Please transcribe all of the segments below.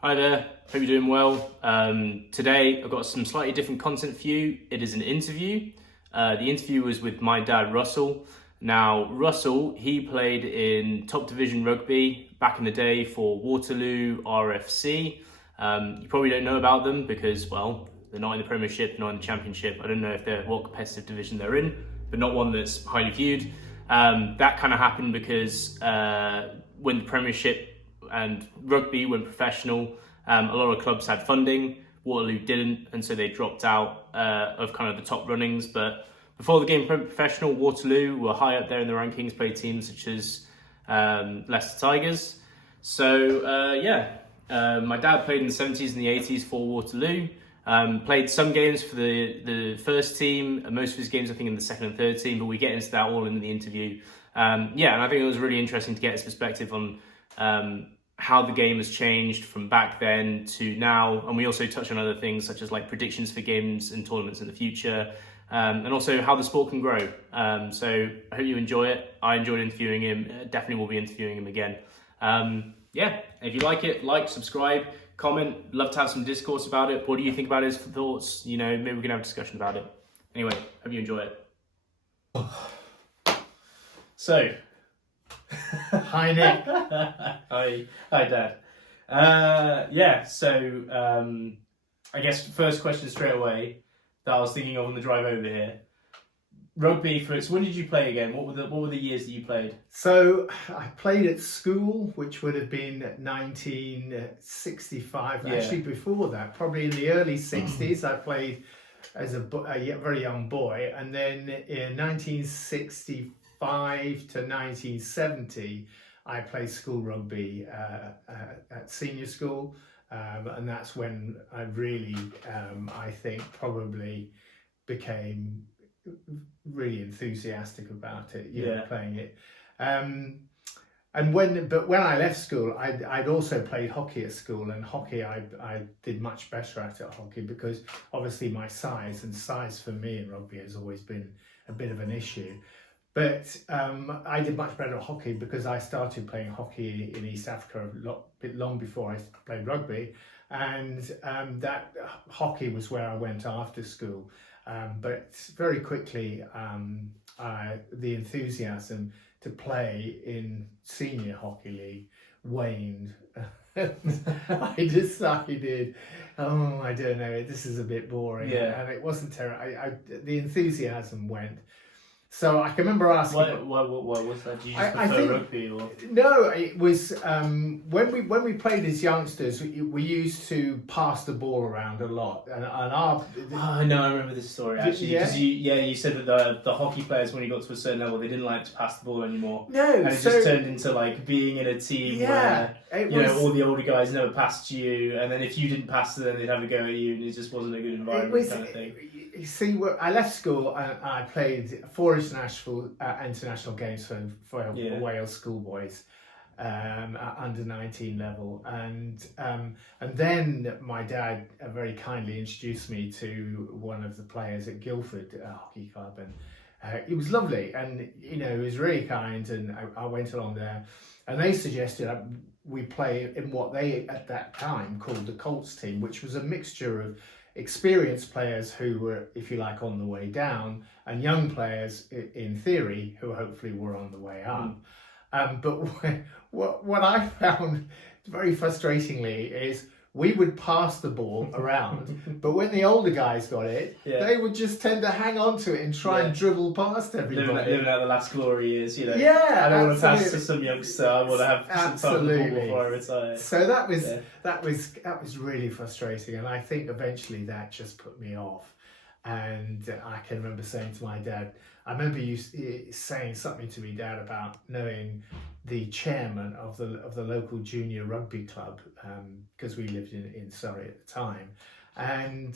Hi there, hope you're doing well. Today I've got some slightly different content for you. It is an interview. The interview was with my dad, Russell. Now, Russell, he played in top division rugby back in the day for Waterloo RFC. You probably don't know about them because, well, they're not in the Premiership, not in the Championship. I don't know what competitive division they're in, but not one that's highly viewed. That kind of happened because when the Premiership and rugby went professional, a lot of clubs had funding. Waterloo didn't, and so they dropped out of kind of the top runnings. But before the game went professional, Waterloo were high up there in the rankings, played teams such as Leicester Tigers. So my dad played in the 70s and the 80s for Waterloo. Played some games for the first team, most of his games I think in the second and third team, but we get into that all in the interview. And I think it was really interesting to get his perspective on how the game has changed from back then to now. And we also touch on other things such as like predictions for games and tournaments in the future, and also how the sport can grow. So I hope you enjoy it. I enjoyed interviewing him. Definitely will be interviewing him again. If you like it, subscribe, comment. Love to have some discourse about it. What do you think about his thoughts? Maybe we can have a discussion about it. Anyway, hope you enjoy it. So, Hi Nick. Hi Dad. I guess first question straight away that I was thinking of on the drive over here. Rugby for its. When did you play again? What were the years that you played? So I played at school, which would have been 1965. Yeah. Actually, before that, probably in the early 60s, I played as a very young boy, and then in 1965 to 1970, I played school rugby at senior school, and that's when I really, I think, probably became really enthusiastic about it, playing it. And when I left school, I'd also played hockey at school, and hockey I did much better at hockey because obviously my size for me in rugby has always been a bit of an issue. But I did much better at hockey because I started playing hockey in East Africa a bit long before I played rugby, and that hockey was where I went after school. But very quickly, the enthusiasm to play in senior hockey league waned. I decided, I don't know, this is a bit boring, and it wasn't terrible. The enthusiasm went. So I can remember asking. What was that? Did you just prefer rugby or? No, it was when we played as youngsters. We used to pass the ball around a lot, and our. I remember this story actually. Because you said that the hockey players, when you got to a certain level, they didn't like to pass the ball anymore. No, and it just turned into like being in a team where all the older guys never passed you, and then if you didn't pass to them, they'd have a go at you, and it just wasn't a good environment kind of thing. You see, I left school and I played 4 international games for Wales schoolboys at under 19 level, and then my dad very kindly introduced me to one of the players at Guildford Hockey Club, and it was lovely, and he was really kind, and I went along there, and they suggested we play in what they at that time called the Colts team, which was a mixture of experienced players who were, if you like, on the way down, and young players, in theory, who hopefully were on the way up. But what I found very frustratingly is we would pass the ball around, but when the older guys got it, they would just tend to hang on to it and try and dribble past everybody. Living out the last glory years, Yeah, I don't want to pass to some youngster. I want to have some time on the ball before I retire. So that was really frustrating, and I think eventually that just put me off. And I can remember saying to my dad, I remember you saying something to me, Dad, about knowing the chairman of the local junior rugby club, because we lived in Surrey at the time, and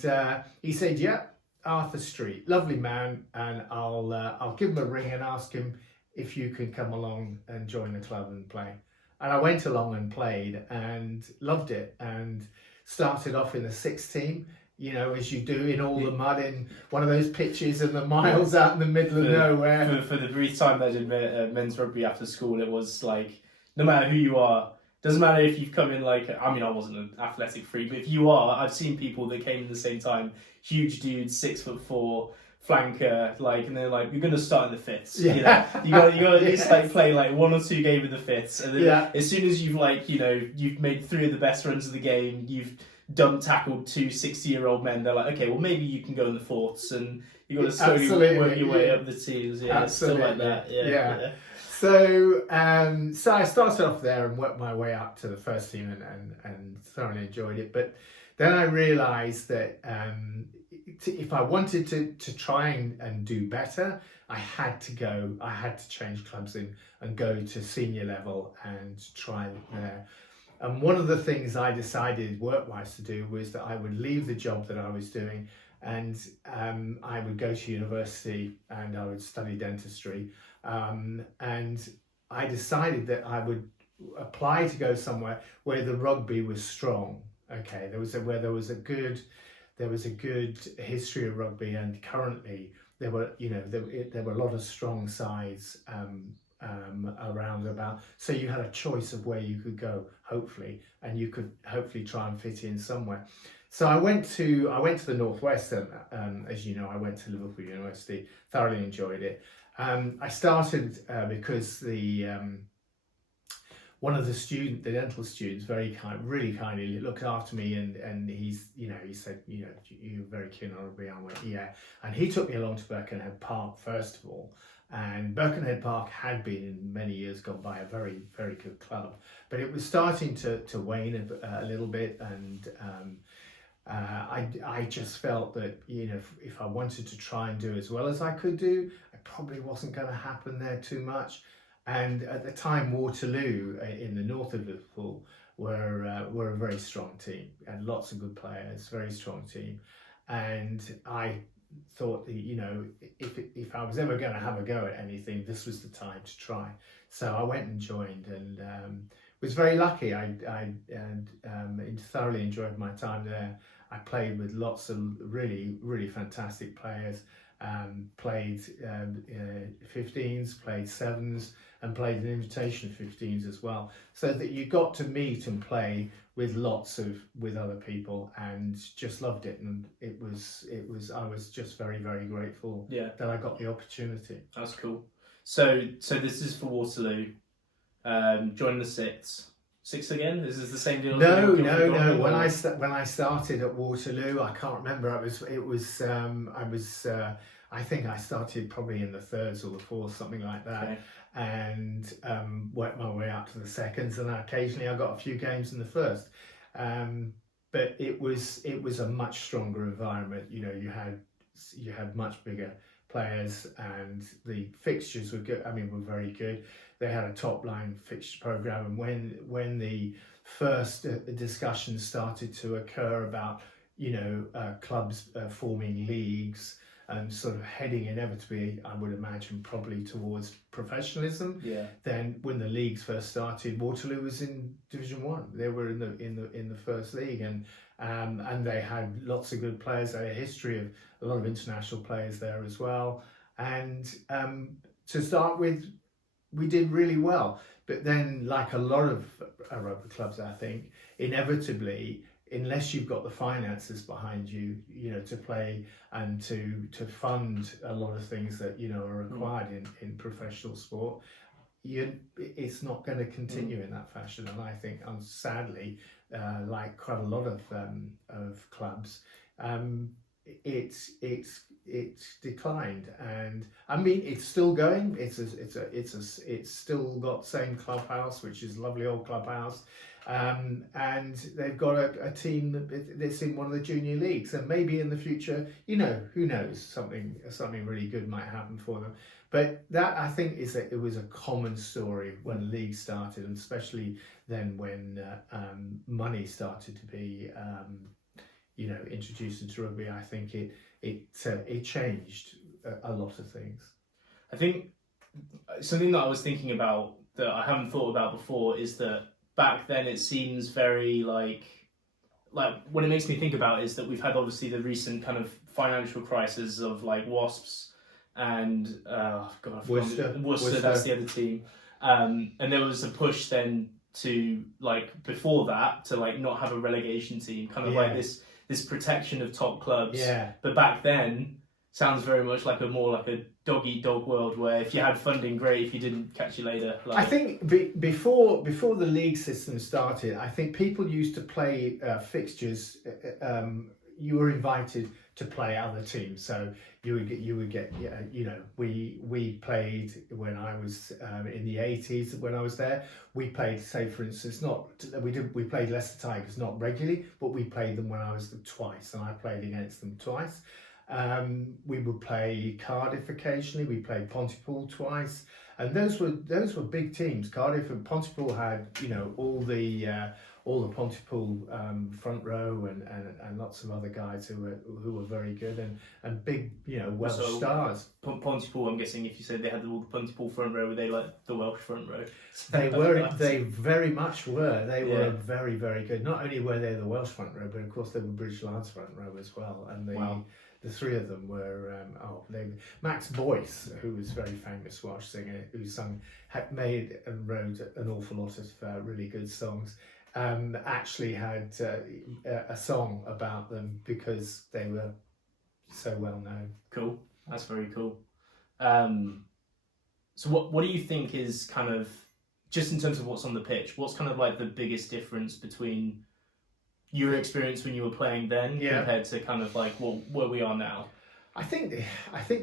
he said, "Yeah, Arthur Street, lovely man, and I'll give him a ring and ask him if you can come along and join the club and play." And I went along and played and loved it, and started off in the 6th team. As you do in all the mud in one of those pitches and the miles out in the middle of nowhere. For the brief time that I did men's rugby after school, it was like, no matter who you are, Doesn't matter if you've come in like, I mean, I wasn't an athletic freak, but if you are, I've seen people that came in the same time, huge dudes, 6'4", flanker, like, and they're like, you're going to start in the fifths. Yeah. You know, you got to at least like play like 1 or 2 games in the fifths, and then as soon as you've like, you know, you've made 3 of the best runs of the game, you've tackled 2 60-year-old men, they're like, okay, well maybe you can go in the fourths, and you got to slowly work your way up the teams. Yeah, it's still like that. Yeah. So I started off there and worked my way up to the first team and thoroughly enjoyed it. But then I realised that if I wanted to try and do better, I had to change clubs and go to senior level and try there. And one of the things I decided work-wise to do was that I would leave the job that I was doing, and I would go to university and I would study dentistry. And I decided that I would apply to go somewhere where the rugby was strong. Okay, there was a good history of rugby, and currently there were a lot of strong sides around about. So you had a choice of where you could go, hopefully, and you could hopefully try and fit in somewhere. So I went to the Northwest, as you know, I went to Liverpool University, thoroughly enjoyed it. I started because one of the dental students, really kindly looked after me, and he said, you're very keen on rugby. I went, yeah, and he took me along to Birkenhead Park first of all. And Birkenhead Park had been in many years gone by a very, very good club, but it was starting to wane a little bit, and I just felt that if I wanted to try and do as well as I could do, it probably wasn't going to happen there too much. And at the time, Waterloo in the north of Liverpool were a very strong team, and lots of good players, very strong team. And I thought, if I was ever going to have a go at anything, this was the time to try. So I went and joined, and was very lucky. I thoroughly enjoyed my time there. I played with lots of really, really fantastic players. Played 15s, played 7s, and played an invitation 15s as well. So that you got to meet and play with with other people, and just loved it. And I was just very, very grateful that I got the opportunity. That's cool. So this is for Waterloo. Join the sixth again. Is this the same deal? No. When I started at Waterloo, I can't remember. I think I started probably in the 3rds or the 4th, something like that. Okay. And worked my way up to the 2nds, and occasionally I got a few games in the 1st. But it was a much stronger environment. You had much bigger players, and the fixtures were good. I mean, were very good. They had a top line fixture program, and when the first discussions started to occur about clubs forming leagues and sort of heading inevitably, I would imagine, probably towards professionalism. Yeah. Then when the leagues first started, Waterloo was in Division 1. They were in the first league, and they had lots of good players. They had a history of a lot of international players there as well. And to start with, we did really well. But then, like a lot of rugby clubs, I think, inevitably, unless you've got the finances behind you, to play and to fund a lot of things that are required in professional sport, it's not going to continue in that fashion. And I think, sadly, like quite a lot of clubs, it's declined. And I mean, it's still going. It's still got same clubhouse, which is a lovely old clubhouse. And they've got a team that's in one of the junior leagues, and maybe in the future, who knows, something really good might happen for them. But that, I think, it was a common story when the league started, and especially then when money started to be introduced into rugby. I think it changed a lot of things. I think something that I was thinking about that I haven't thought about before is that back then it seems very like what it makes me think about is that we've had obviously the recent kind of financial crisis of like Wasps and Worcester, that's the other team, and there was a push then to like before that to like not have a relegation team, kind of like this protection of top clubs. Yeah. But back then, sounds very much like a dog eat dog world where if you had funding, great. If you didn't, catch you later. Like, I think before the league system started, I think people used to play fixtures. You were invited to play other teams, so you would get you know, we played when I was in the 80s when I was there. We played, say for instance, we played Leicester Tigers not regularly, but we played them when I was there twice, and I played against them twice. We would play Cardiff occasionally. We played Pontypool twice, and those were big teams. Cardiff and Pontypool had, you know, all the Pontypool front row and lots of other guys who were very good and big, you know, Welsh stars. Pontypool, I'm guessing if you said they had all the Pontypool front row, were they like the Welsh front row? They very much were. They were very, very good. Not only were they the Welsh front row, but of course they were British Lions front row as well. And the three of them were Max Boyce, who was a very famous Welsh singer, who made and wrote an awful lot of really good songs. Actually had a song about them because they were so well known. Cool, that's very cool. So what do you think is kind of, just in terms of what's on the pitch, what's kind of like the biggest difference between your experience when you were playing then compared to kind of like where we are now? I think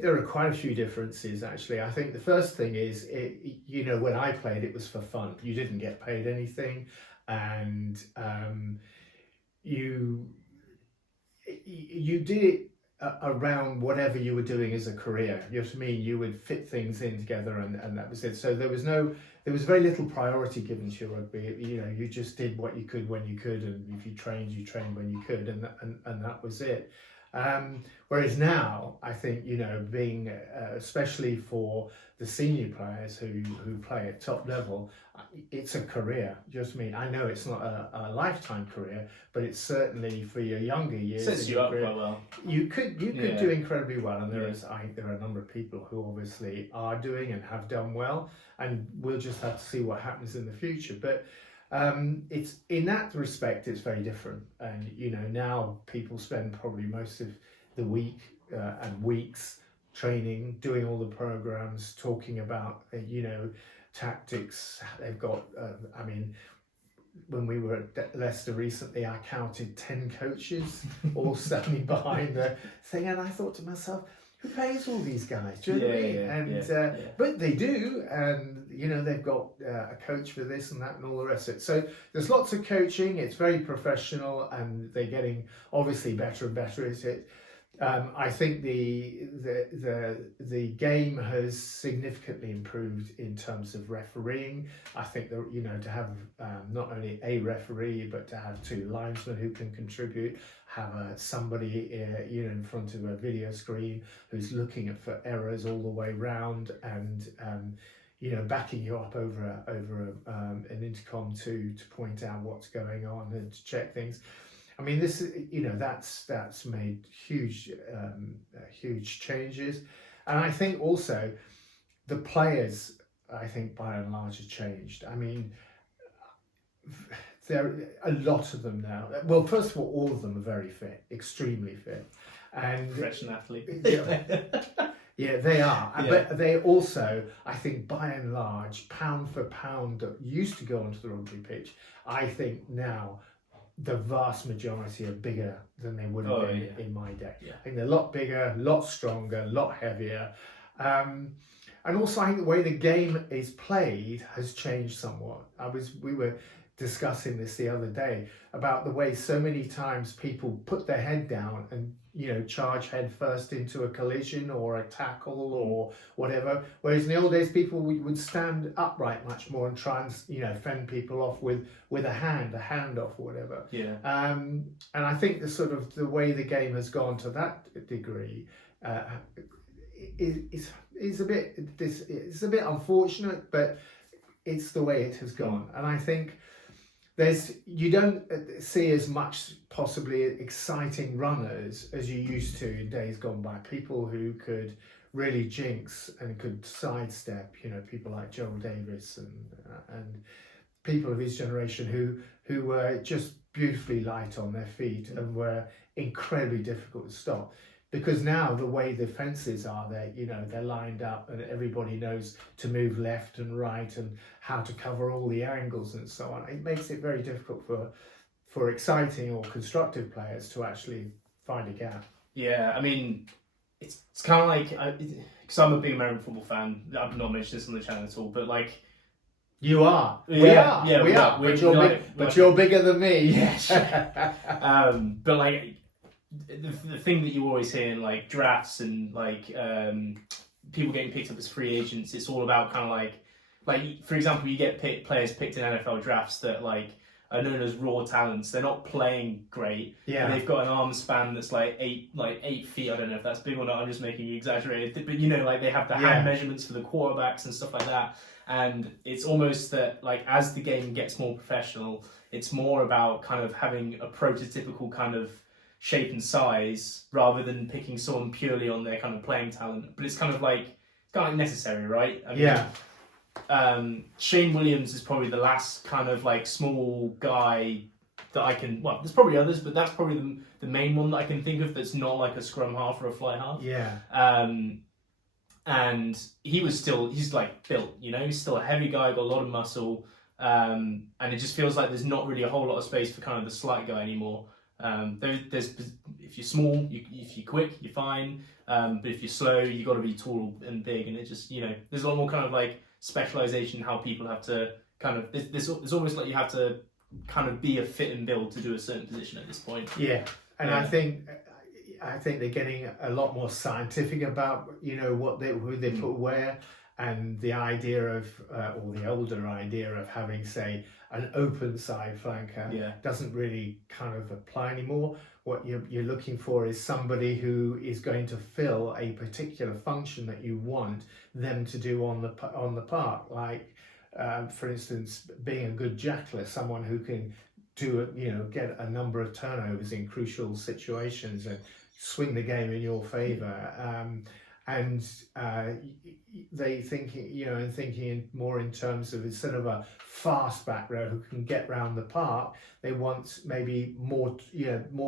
there are quite a few differences actually. I think the first thing is, you know, when I played, it was for fun. You didn't get paid anything, and you did it around whatever you were doing as a career. You know what I mean? You would fit things in together, and that was it. So there was very little priority given to your rugby. You know, you just did what you could when you could, and if you trained when you could, and that was it. Whereas now, I think, you know, being especially for the senior players who play at top level, it's a career. Just I mean, I know it's not a lifetime career, but it's certainly for your younger years. Sets you up quite well. You could do incredibly well, and I think there are a number of people who obviously are doing and have done well, and we'll just have to see what happens in the future. But it's in that respect, it's very different, and you know, now people spend probably most of the week and weeks training, doing all the programs, talking about you know, tactics. They've got I mean, when we were at Leicester recently, I counted 10 coaches all standing behind the thing, and I thought to myself, who pays all these guys? Do you know what I mean? But they do, and you know, they've got a coach for this and that and all the rest of it. So there's lots of coaching. It's very professional, and they're getting obviously better and better at it. I think the game has significantly improved in terms of refereeing. I think that, you know, to have not only a referee, but to have two linesmen who can contribute, have somebody you know, in front of a video screen who's looking for errors all the way round, and you know, backing you up over an intercom to point out what's going on and to check things. I mean, this, you know, that's made huge changes, and I think also the players, I think by and large, have changed. I mean, there are a lot of them now. Well, first of all of them are very fit, extremely fit, and professional athlete. Yeah, they are. Yeah. But they also, I think, by and large, pound for pound, that used to go onto the rugby pitch, I think now the vast majority are bigger than they would have been in my day. Yeah. I think they're a lot bigger, a lot stronger, a lot heavier. And also, I think the way the game is played has changed somewhat. We were discussing this the other day about the way so many times people put their head down and, you know, charge head first into a collision or a tackle or whatever, whereas in the old days people would stand upright much more and try and, you know, fend people off with a hand off or whatever. And I think the way the game has gone to that degree is a bit unfortunate, but it's the way it has gone. And I think you don't see as much possibly exciting runners as you used to in days gone by. People who could really jinx and could sidestep, you know, people like Joel Davis and people of his generation who were just beautifully light on their feet and were incredibly difficult to stop. Because now the way the fences are, they're lined up and everybody knows to move left and right and how to cover all the angles and so on. It makes it very difficult for exciting or constructive players to actually find a gap. Yeah, I mean, it's kind of like, because I'm a big American football fan. I've not mentioned this on the channel at all, but like, you are. Yeah, we are. But you're bigger than me. Yeah. But like, the thing that you always hear in like drafts and like people getting picked up as free agents, it's all about kind of like for example, you get players picked in NFL drafts that like are known as raw talents. They're not playing great. Yeah. But they've got an arm span that's like 8 feet. I don't know if that's big or not. I'm just making you exaggerated. But like they have the hand measurements for the quarterbacks and stuff like that. And it's almost that like as the game gets more professional, it's more about kind of having a prototypical kind of shape and size rather than picking someone purely on their kind of playing talent. But it's kind of like necessary, right? I mean, Shane Williams is probably the last kind of like small guy that I can. Well, there's probably others, but that's probably the main one that I can think of that's not like a scrum half or a fly half. Yeah. And he's like built, he's still a heavy guy, got a lot of muscle, and it just feels like there's not really a whole lot of space for kind of the slight guy anymore. There's if you're small, if you're quick, you're fine. But if you're slow, you got to be tall and big, and it just there's a lot more kind of like specialization. How people have to kind of it's almost like you have to kind of be a fit and build to do a certain position at this point. Yeah, and I think they're getting a lot more scientific about who they put where. And the idea of, or the older idea of having, say, an open side flanker doesn't really kind of apply anymore. What you're looking for is somebody who is going to fill a particular function that you want them to do on the park. Like, for instance, being a good jackler, someone who can get a number of turnovers in crucial situations and swing the game in your favour. And they thinking more in terms of, instead of a fast back row who can get round the park, they want maybe more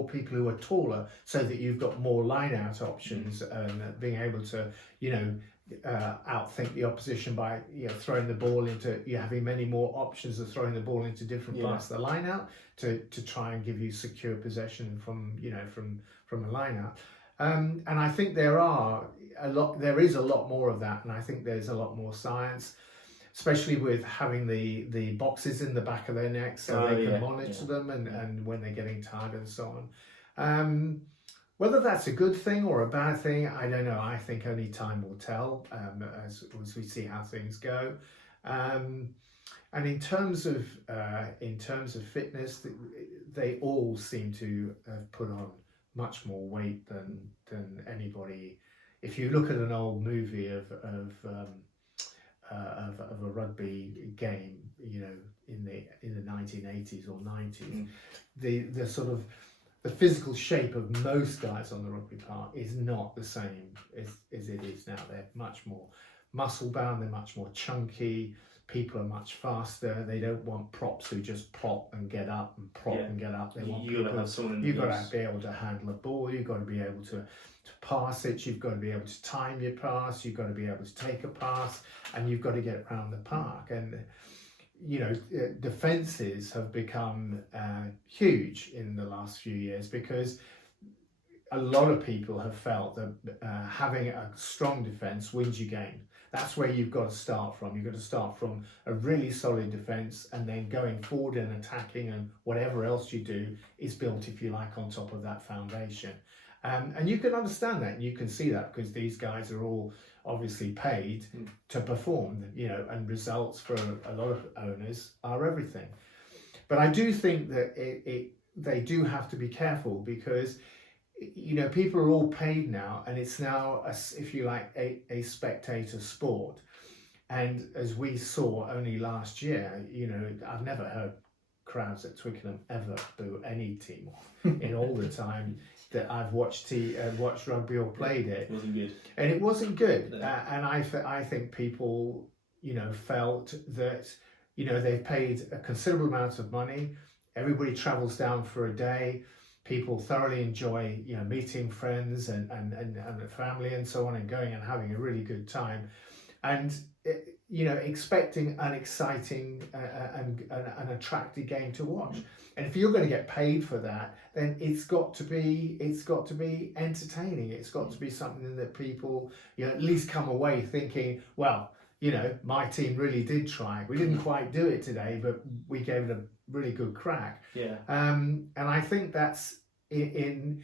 people who are taller, so that you've got more line out options and being able to outthink the opposition by throwing the ball into having many more options of throwing the ball into different parts of the line out to try and give you secure possession from the line out. And I think there is a lot more of that, and I think there's a lot more science, especially with having the boxes in the back of their neck, so they can monitor them and when they're getting tired and so on. Whether that's a good thing or a bad thing, I don't know. I think only time will tell as we see how things go. And in terms of fitness, they all seem to have put on much more weight than anybody. If you look at an old movie of a rugby game, in the 1980s or 90s, the sort of the physical shape of most guys on the rugby park is not the same as it is now. They're much more muscle bound. They're much more chunky. People are much faster. They don't want props who just prop and get up and prop and get up. They want you've got to have someone. You've got to be able to handle a ball. You've got to be able to pass it. You've got to be able to time your pass. You've got to be able to take a pass, and you've got to get around the park. And defences have become huge in the last few years, because a lot of people have felt that having a strong defence wins you games. That's where you've got to start from. You've got to start from a really solid defence, and then going forward and attacking, and whatever else you do is built, if you like, on top of that foundation. And you can understand that, and you can see that, because these guys are all obviously paid to perform, and results for a lot of owners are everything. But I do think that they do have to be careful, because people are all paid now, and it's now, if you like, a spectator sport. And as we saw only last year, I've never heard crowds at Twickenham ever boo any team in all the time that I've watched rugby or played it. It wasn't good. And it wasn't good. No. And I think people, felt that they've paid a considerable amount of money. Everybody travels down for a day. People thoroughly enjoy, meeting friends and family and so on, and going and having a really good time. And expecting an exciting and an attractive game to watch. And if you're going to get paid for that, then it's got to be entertaining. It's got to be something that people at least come away thinking, well, my team really did try. We didn't quite do it today, but we gave it a really good crack. Yeah. And I think that's in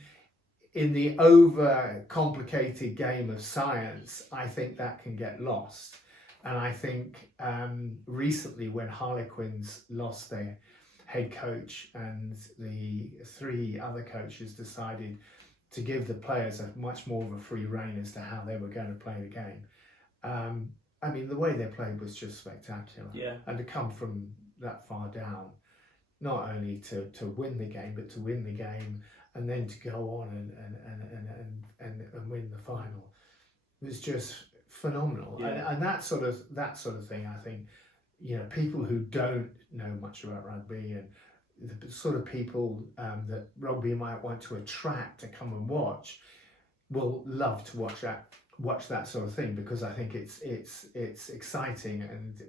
the over complicated game of science. I think that can get lost. And I think recently, when Harlequins lost their head coach and the 3 other coaches decided to give the players a much more of a free rein as to how they were going to play the game. I mean, the way they played was just spectacular. Yeah. And to come from that far down, not only to win the game, but to win the game and then to go on and win the final, was just phenomenal. Yeah. And that sort of thing, I think, people who don't know much about rugby and the sort of people that rugby might want to attract to come and watch will love to watch that sort of thing, because I think it's exciting, and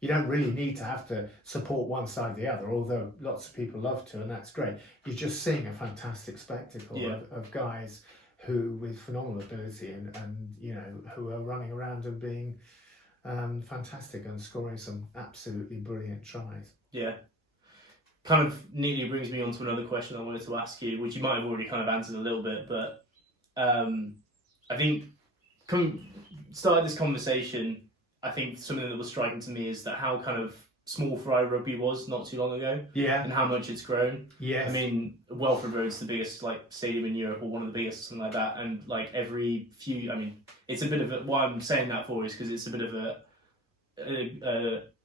you don't really need to have to support one side or the other, although lots of people love to, and that's great. You're just seeing a fantastic spectacle of guys who with phenomenal ability and who are running around and being fantastic and scoring some absolutely brilliant tries. Yeah. Kind of neatly brings me on to another question I wanted to ask you, which you might have already kind of answered a little bit, but I think started this conversation, I think something that was striking to me is that how kind of small fry rugby was not too long ago, and how much it's grown. Yes. I mean, Welford Road's the biggest stadium in Europe, or one of the biggest, or something like that, and every few, I mean, it's a bit of a, what I'm saying that for is because it's a bit of a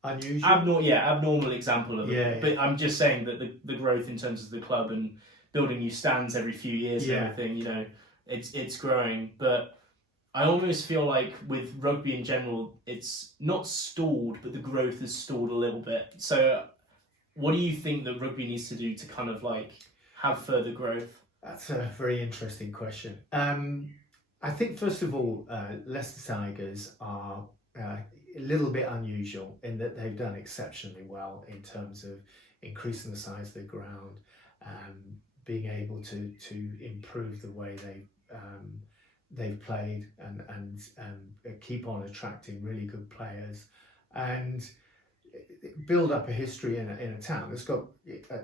unusual, abnormal example of it. Yeah. But I'm just saying that the growth in terms of the club and building new stands every few years and everything, it's growing. But I almost feel like with rugby in general, it's not stalled, but the growth has stalled a little bit. So what do you think that rugby needs to do to kind of have further growth? That's a very interesting question. I think, first of all, Leicester Tigers are a little bit unusual in that they've done exceptionally well in terms of increasing the size of the ground, being able to improve the way they've played and keep on attracting really good players and build up a history in a town that's got a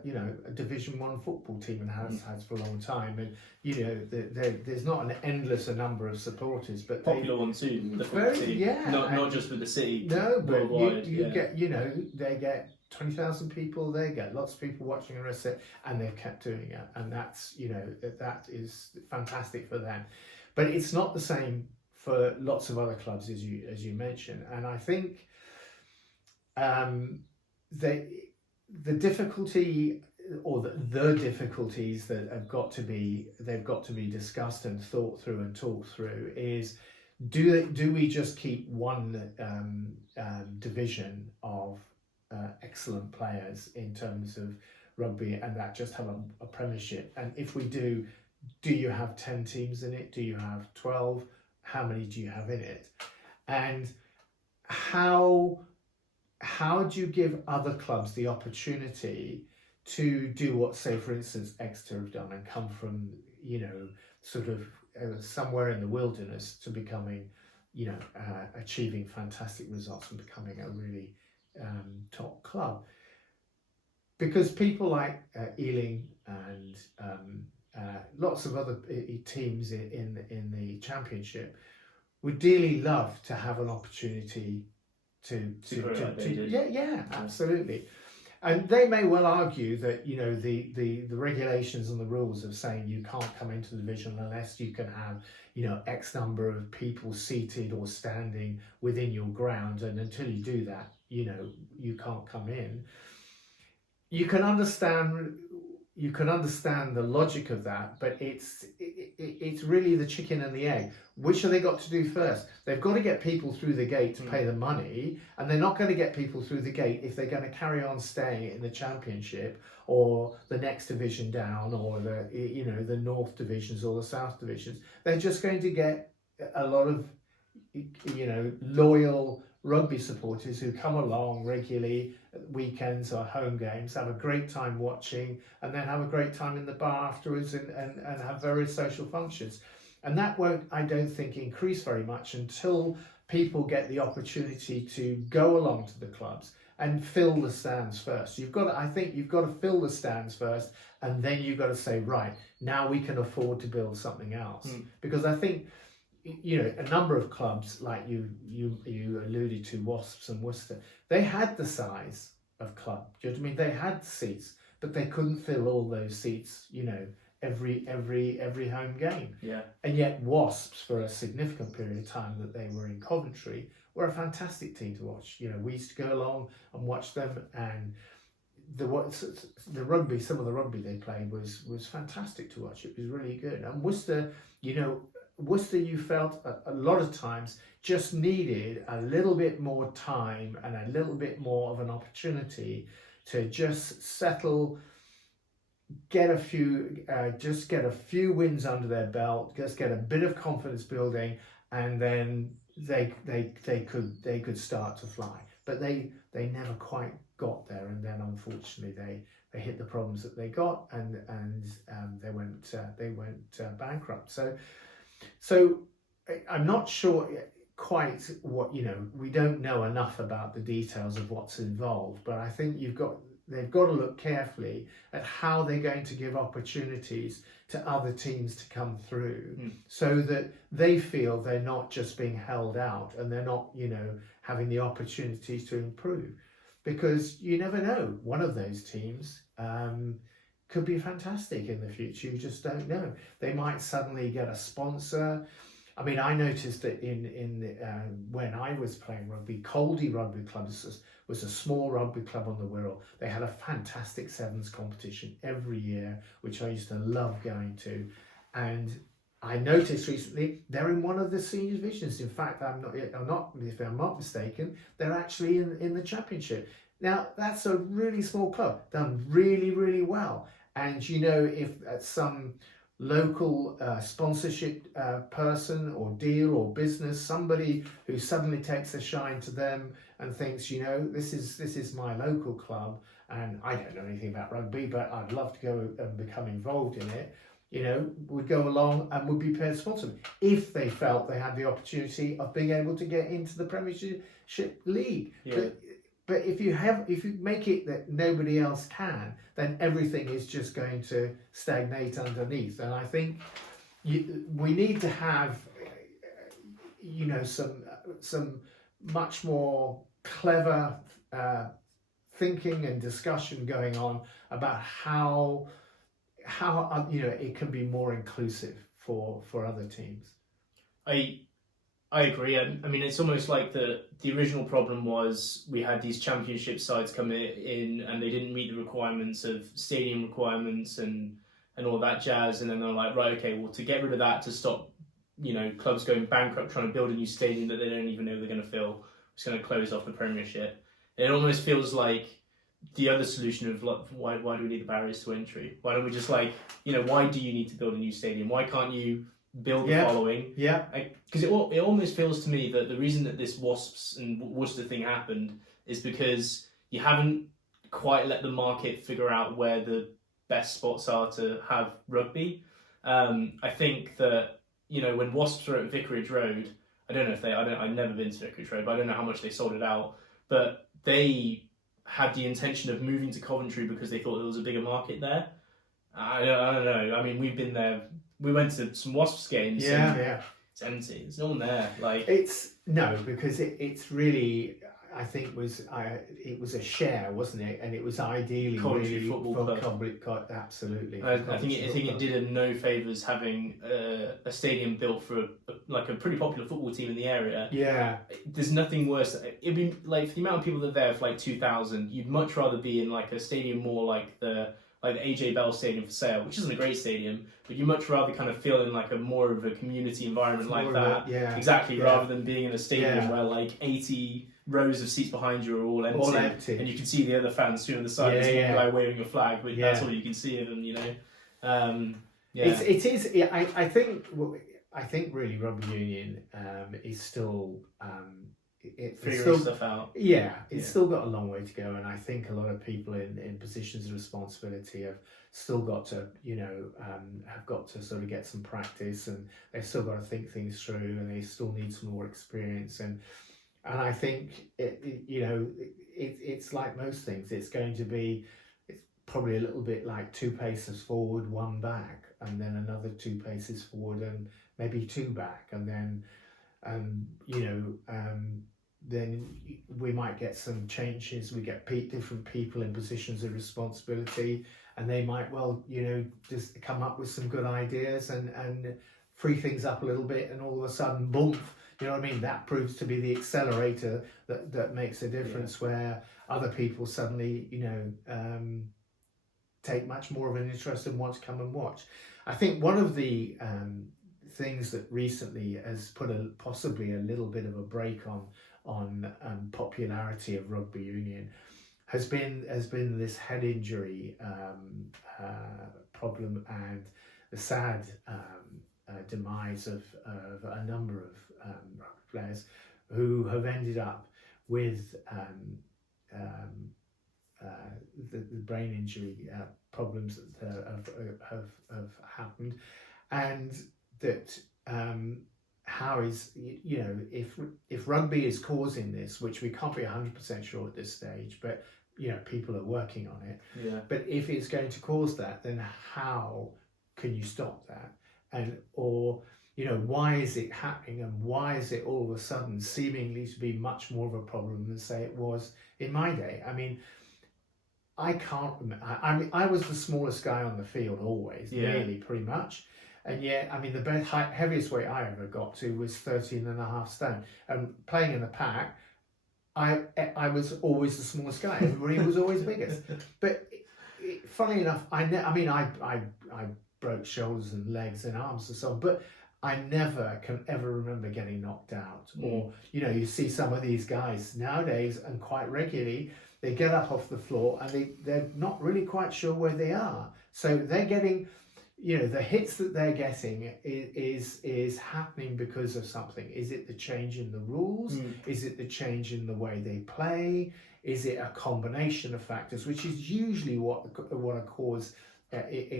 Division 1 football team and has for a long time, and there's not an endless a number of supporters, but popular one too, the football team. Not just with the city. No, but worldwide, you get they get 20,000 people, they get lots of people watching the rest of it, and they've kept doing it, and that's that is fantastic for them. But it's not the same for lots of other clubs, as you mentioned, and I think the difficulty, or the difficulties that they've got to be discussed and thought through and talked through is, do we just keep one division of excellent players in terms of rugby, and that just have a Premiership? And if we do you have 10 teams in it? Do you have 12? How many do you have in it? And how do you give other clubs the opportunity to do what, say, for instance, Exeter have done and come from, sort of somewhere in the wilderness to becoming, achieving fantastic results and becoming a really top club? Because people like Ealing and lots of other teams in the Championship would dearly love to have an opportunity to absolutely. And they may well argue that the regulations and the rules of saying you can't come into the division unless you can have X number of people seated or standing within your ground, and until you do that you can't come in. You can understand the logic of that, but it's it's really the chicken and the egg. Which have they got to do first? They've got to get people through the gate to pay the money, and they're not going to get people through the gate if they're going to carry on staying in the Championship or the next division down, or the North divisions or the South divisions. They're just going to get a lot of loyal rugby supporters who come along regularly at weekends or home games, have a great time watching, and then have a great time in the bar afterwards, and have various social functions. And that won't, I don't think, increase very much until people get the opportunity to go along to the clubs and fill the stands first. I think you've got to fill the stands first, and then you've got to say, right, now we can afford to build something else. Because I think, a number of clubs, like you alluded to, Wasps and Worcester, they had the size of club. Do you know what I mean? They had seats, but they couldn't fill all those seats, every home game. Yeah. And yet Wasps, for a significant period of time that they were in Coventry, were a fantastic team to watch. We used to go along and watch them, and the rugby, some of the rugby they played was fantastic to watch. It was really good. And Worcester, you felt a lot of times just needed a little bit more time and a little bit more of an opportunity to just settle, get a few wins under their belt, just get a bit of confidence building, and then they could start to fly. But they never quite got there, and then unfortunately they hit the problems that they got, and they went bankrupt. So I'm not sure quite what, we don't know enough about the details of what's involved, but I think they've got to look carefully at how they're going to give opportunities to other teams to come through, so that they feel they're not just being held out, and they're not, having the opportunities to improve. Because you never know, one of those teams could be fantastic in the future. You just don't know. They might suddenly get a sponsor. I mean, I noticed that when I was playing rugby, Coldy Rugby Club was a small rugby club on the Wirral. They had a fantastic sevens competition every year, which I used to love going to. And I noticed recently they're in one of the senior divisions. In fact, if I'm not mistaken, they're actually in the Championship. Now, that's a really small club, done really, really well. And if some local sponsorship person or deal or business, somebody who suddenly takes a shine to them and thinks, this is my local club, and I don't know anything about rugby, but I'd love to go and become involved in it, would go along and would be prepared to sponsor them if they felt they had the opportunity of being able to get into the Premiership League. Yeah. But if you make it that nobody else can, then everything is just going to stagnate underneath. And I think we need to have, some much more clever thinking and discussion going on about how it can be more inclusive for other teams. I agree. I mean, it's almost like the original problem was we had these Championship sides coming in and they didn't meet the requirements of stadium requirements and all that jazz. And then they're like, right, okay, well, to get rid of that, to stop, clubs going bankrupt trying to build a new stadium that they don't even know they're going to fill, it's going to close off the Premiership. It almost feels like the other solution of like, why do we need the barriers to entry? Why don't we just why do you need to build a new stadium? Why can't you build the following? Yeah. Because it almost feels to me that the reason that this Wasps and Worcester thing happened is because you haven't quite let the market figure out where the best spots are to have rugby. I think that, when Wasps were at Vicarage Road, I've never been to Vicarage Road, but I don't know how much they sold it out, but they had the intention of moving to Coventry because they thought there was a bigger market there. I don't know. I mean, we've been there. We went to some Wasps games. Yeah. It's empty. There's no one there. Because it's really, I think it was a share, wasn't it? And it was ideally Coventry really Football Club. Absolutely. I think it did them no favours having a stadium built for a pretty popular football team in the area. Yeah. There's nothing worse. It'd be like, for the amount of people that are there for 2,000, you'd much rather be in a stadium more like the like the AJ Bell Stadium for Sale, which isn't a great stadium, but you much rather kind of feel in like a more of a community environment like that. Exactly, rather than being in a stadium where like 80 rows of seats behind you are all empty, and you can see the other fans too on the side. There's one guy waving a flag, but that's all you can see of them, you know. It is. I think really Rugby Union is still figuring stuff out. It's still got a long way to go, and I think a lot of people in positions of responsibility have still got to, have got to sort of get some practice, and they've still got to think things through, and they still need some more experience. And I think it's like most things. It's probably a little bit like 2 paces forward, 1 back, and then another 2 paces forward and maybe 2 back, and then then we might get some changes. We get different people in positions of responsibility, and they might just come up with some good ideas and free things up a little bit, and all of a sudden, boom, you know what I mean? That proves to be the accelerator that makes a difference, where other people suddenly, take much more of an interest and want to come and watch. I think one of the things that recently has put possibly a little bit of a brake on popularity of Rugby Union has been this head injury problem, and the sad demise of a number of rugby players who have ended up with the brain injury problems that have happened, and that how is, if rugby is causing this, which we can't be 100% sure at this stage, but people are working on it. But if it's going to cause that, then how can you stop that? Why is it happening, and why is it all of a sudden seemingly to be much more of a problem than, say, it was in my day? I mean, I can't remember. I was the smallest guy on the field always, really, pretty much. And yet, I mean, the heaviest weight I ever got to was 13.5 stone. And playing in the pack, I was always the smallest guy. Everybody was always biggest. But funny enough, I broke shoulders and legs and arms and so on, but I never can ever remember getting knocked out. Or, you see some of these guys nowadays, and quite regularly, they get up off the floor and they're not really quite sure where they are. So they're getting, the hits that they're getting is happening because of something. Is it the change in the rules? Is it the change in the way they play? Is it a combination of factors, which is usually what a cause is?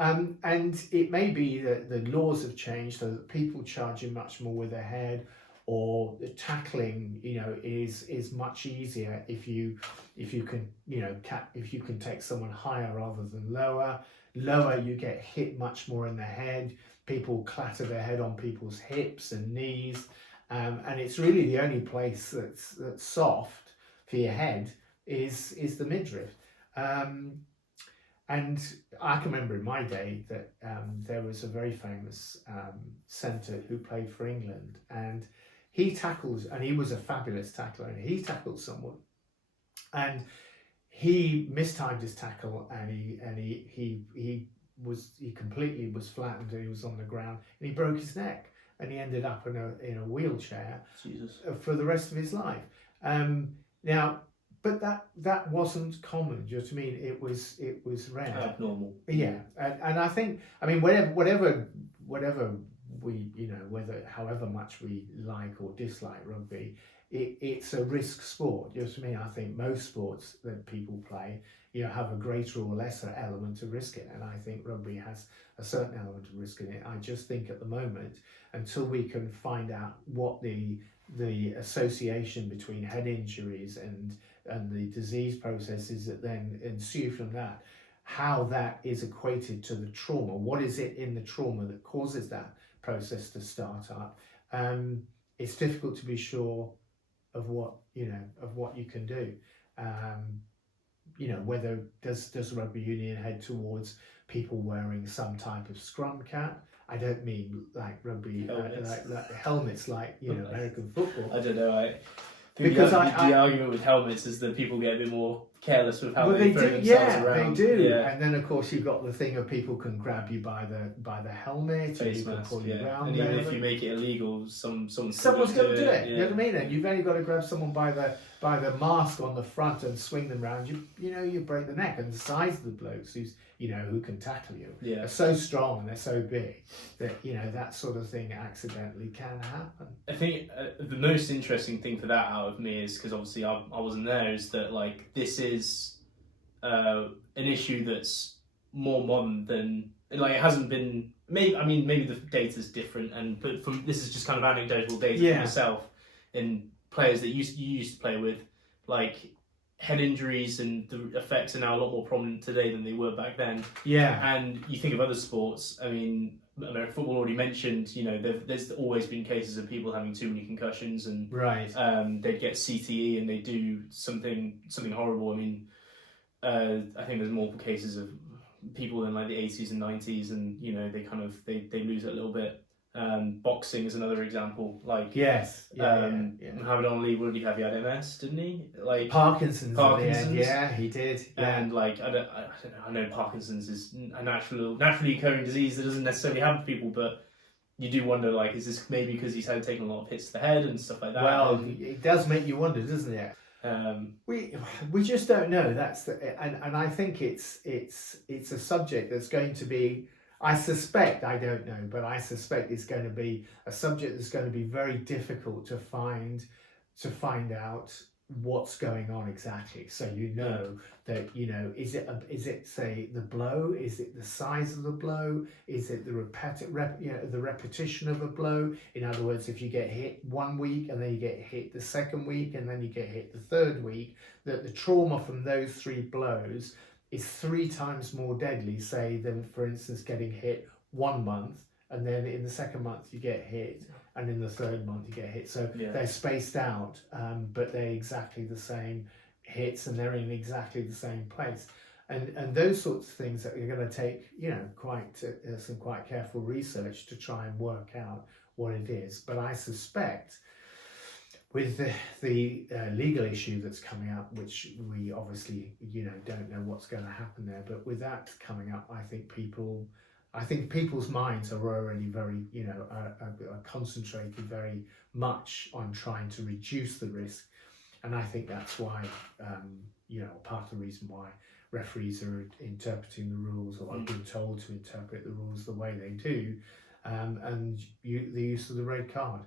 And it may be that the laws have changed, so that people charging much more with their head, or the tackling, is much easier if you can take someone higher rather than lower. Lower, you get hit much more in the head. People clatter their head on people's hips and knees, and it's really the only place that's soft for your head is the midriff. And I can remember in my day that there was a very famous centre who played for England, and he tackles, and he was a fabulous tackler, and he tackled someone, and he mistimed his tackle, and he completely was flattened, and he was on the ground, and he broke his neck, and he ended up in a wheelchair for the rest of his life. Now, but that wasn't common. Do you know what I mean? It was rare, abnormal. Yeah, and I think, whatever we, however much we like or dislike rugby, it's a risk sport. You know what I mean? I think most sports that people play, have a greater or lesser element of risk in it, and I think rugby has a certain element of risk in it. I just think at the moment, until we can find out what the association between head injuries and the disease processes that then ensue from that, how that is equated to the trauma, what is it in the trauma that causes that process to start up, it's difficult to be sure of what you can do. Whether does Rugby Union head towards people wearing some type of scrum cap? I don't mean like rugby like helmets like American football. I don't know. Because the argument with helmets is that people get a bit more careless with how Well, they they throw do, themselves yeah, around. they do. Yeah. And then, of course, you've got the thing of people can grab you by the helmet, and Face you can mask, pull you yeah. around. And even there. if you make it illegal, someone's Someone's going to do it. Yeah. You know what I mean? And you've only got to grab someone by the mask on the front and swing them around. You break the neck. And the size of the blokes who can tackle you Yeah. are so strong and they're so big that that sort of thing accidentally can happen. I think the most interesting thing for that out of me is, because obviously I wasn't there, is that like this is an issue that's more modern than, like, it hasn't been. Maybe the data's different, but this is just kind of anecdotal data from myself and players that you used to play with, like head injuries and the effects are now a lot more prominent today than they were back then. Yeah. And you think of other sports. I mean, American football already mentioned. There's always been cases of people having too many concussions and right. They'd get CTE and they do something horrible. I mean, I think there's multiple cases of people in like the 80s and 90s, and they lose it a little bit. Boxing is another example. Like yes, Muhammad Ali, what did he have? He had MS, didn't he? Like Parkinson's. In the end. Parkinson's. Yeah, he did. Yeah. And like I don't know. I know Parkinson's is a naturally occurring disease that doesn't necessarily happen to people, but you do wonder, like, is this maybe because he's had taken a lot of hits to the head and stuff like that? Well, it does make you wonder, doesn't it? We just don't know. And I think it's a subject that's going to be. I suspect, I don't know, but I suspect it's going to be a subject that's going to be very difficult to find out what's going on exactly. So that is it say the blow? Is it the size of the blow? Is it the repetition of a blow? In other words, if you get hit one week and then you get hit the second week and then you get hit the third week, that the trauma from those 3 blows is 3 times more deadly, say, than, for instance, getting hit 1 month, and then in the second month you get hit, and in the third month you get hit. So they're spaced out, but they're exactly the same hits, and they're in exactly the same place. And those sorts of things that you're going to take, some quite careful research to try and work out what it is. But I suspect, with the legal issue that's coming up, which we obviously don't know what's going to happen there, but with that coming up, I think people's minds are already very are concentrated very much on trying to reduce the risk, and I think that's why part of the reason why referees are interpreting the rules, or are being told to interpret the rules the way they do, and the use of the red card.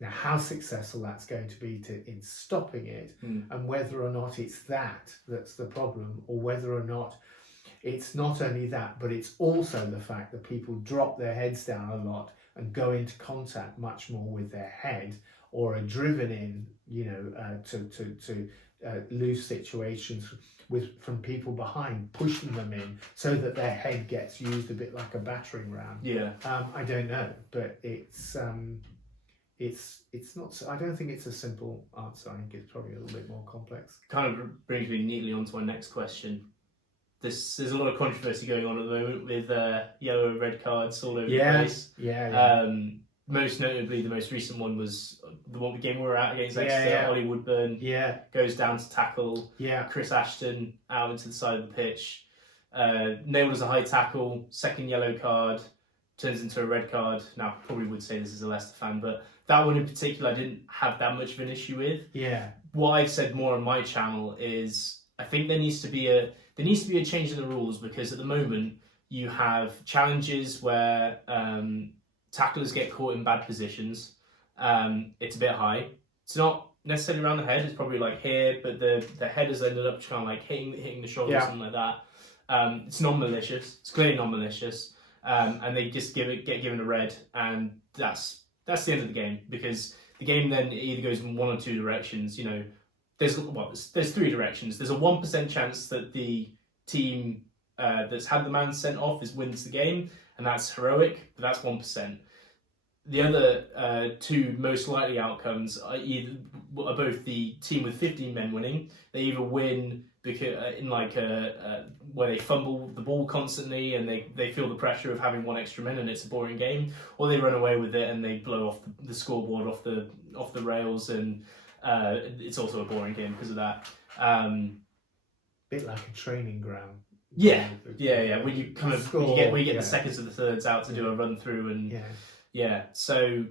Now, how successful that's going to be in stopping it, and whether or not it's that's the problem, or whether or not it's not only that, but it's also the fact that people drop their heads down a lot and go into contact much more with their head, or are driven in, to loose situations from people behind, pushing them in so that their head gets used a bit like a battering ram. Yeah. I don't know, but it's not. I don't think it's a simple answer. I think it's probably a little bit more complex. Kind of brings me neatly onto my next question. There's a lot of controversy going on at the moment with yellow and red cards all over the place. Yeah. Most notably, the most recent one was the game we were at against Exeter. Ollie Woodburn goes down to tackle Chris Ashton out into the side of the pitch. Nailed as a high tackle, second yellow card, turns into a red card. Now, I probably would say this is a Leicester fan, but that one in particular I didn't have that much of an issue with. Yeah. What I've said more on my channel is I think there needs to be a change in the rules, because at the moment you have challenges where tacklers get caught in bad positions. It's a bit high. It's not necessarily around the head. It's probably like here, but the head has ended up kind of like hitting the shoulder or something like that. It's non-malicious. It's clearly non-malicious. And they just get given a red, and that's the end of the game, because the game then either goes in one or two directions. There's 3 directions. There's a 1% chance that the team that's had the man sent off wins the game, and that's heroic, but that's 1%. The other 2 most likely outcomes are both the team with 15 men winning. They either win because where they fumble the ball constantly and they feel the pressure of having 1 extra man and it's a boring game, or they run away with it and they blow off the scoreboard off the rails, and it's also a boring game because of that. bit like a training ground. Yeah. When you kind of Score, when you get the seconds and the thirds out to do a run through and So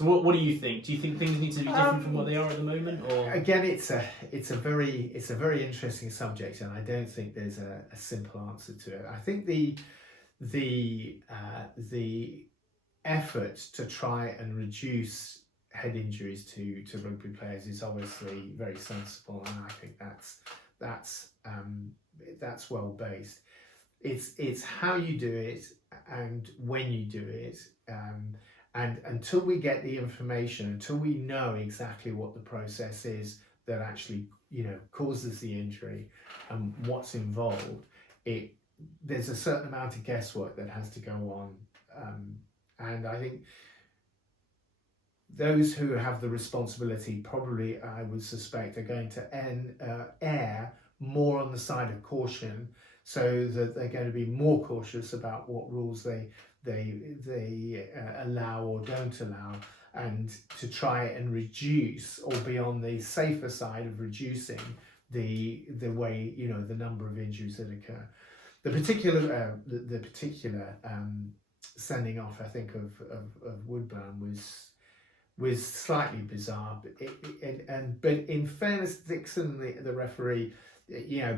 what do you think? Do you think things need to be different from what they are at the moment, or again, it's a very interesting subject, and I don't think there's a simple answer to it. I think the effort to try and reduce head injuries to rugby players is obviously very sensible, and I think that's well based. It's how you do it and when you do it, and until we get the information, until we know exactly what the process is that actually causes the injury and what's involved, there's a certain amount of guesswork that has to go on, and I think those who have the responsibility probably, I would suspect, are going to err more on the side of caution, so that they're going to be more cautious about what rules they allow or don't allow, and to try and reduce or be on the safer side of reducing the way the number of injuries that occur. The particular sending off, I think, of Woodburn was slightly bizarre, but in fairness, Dixon, the referee,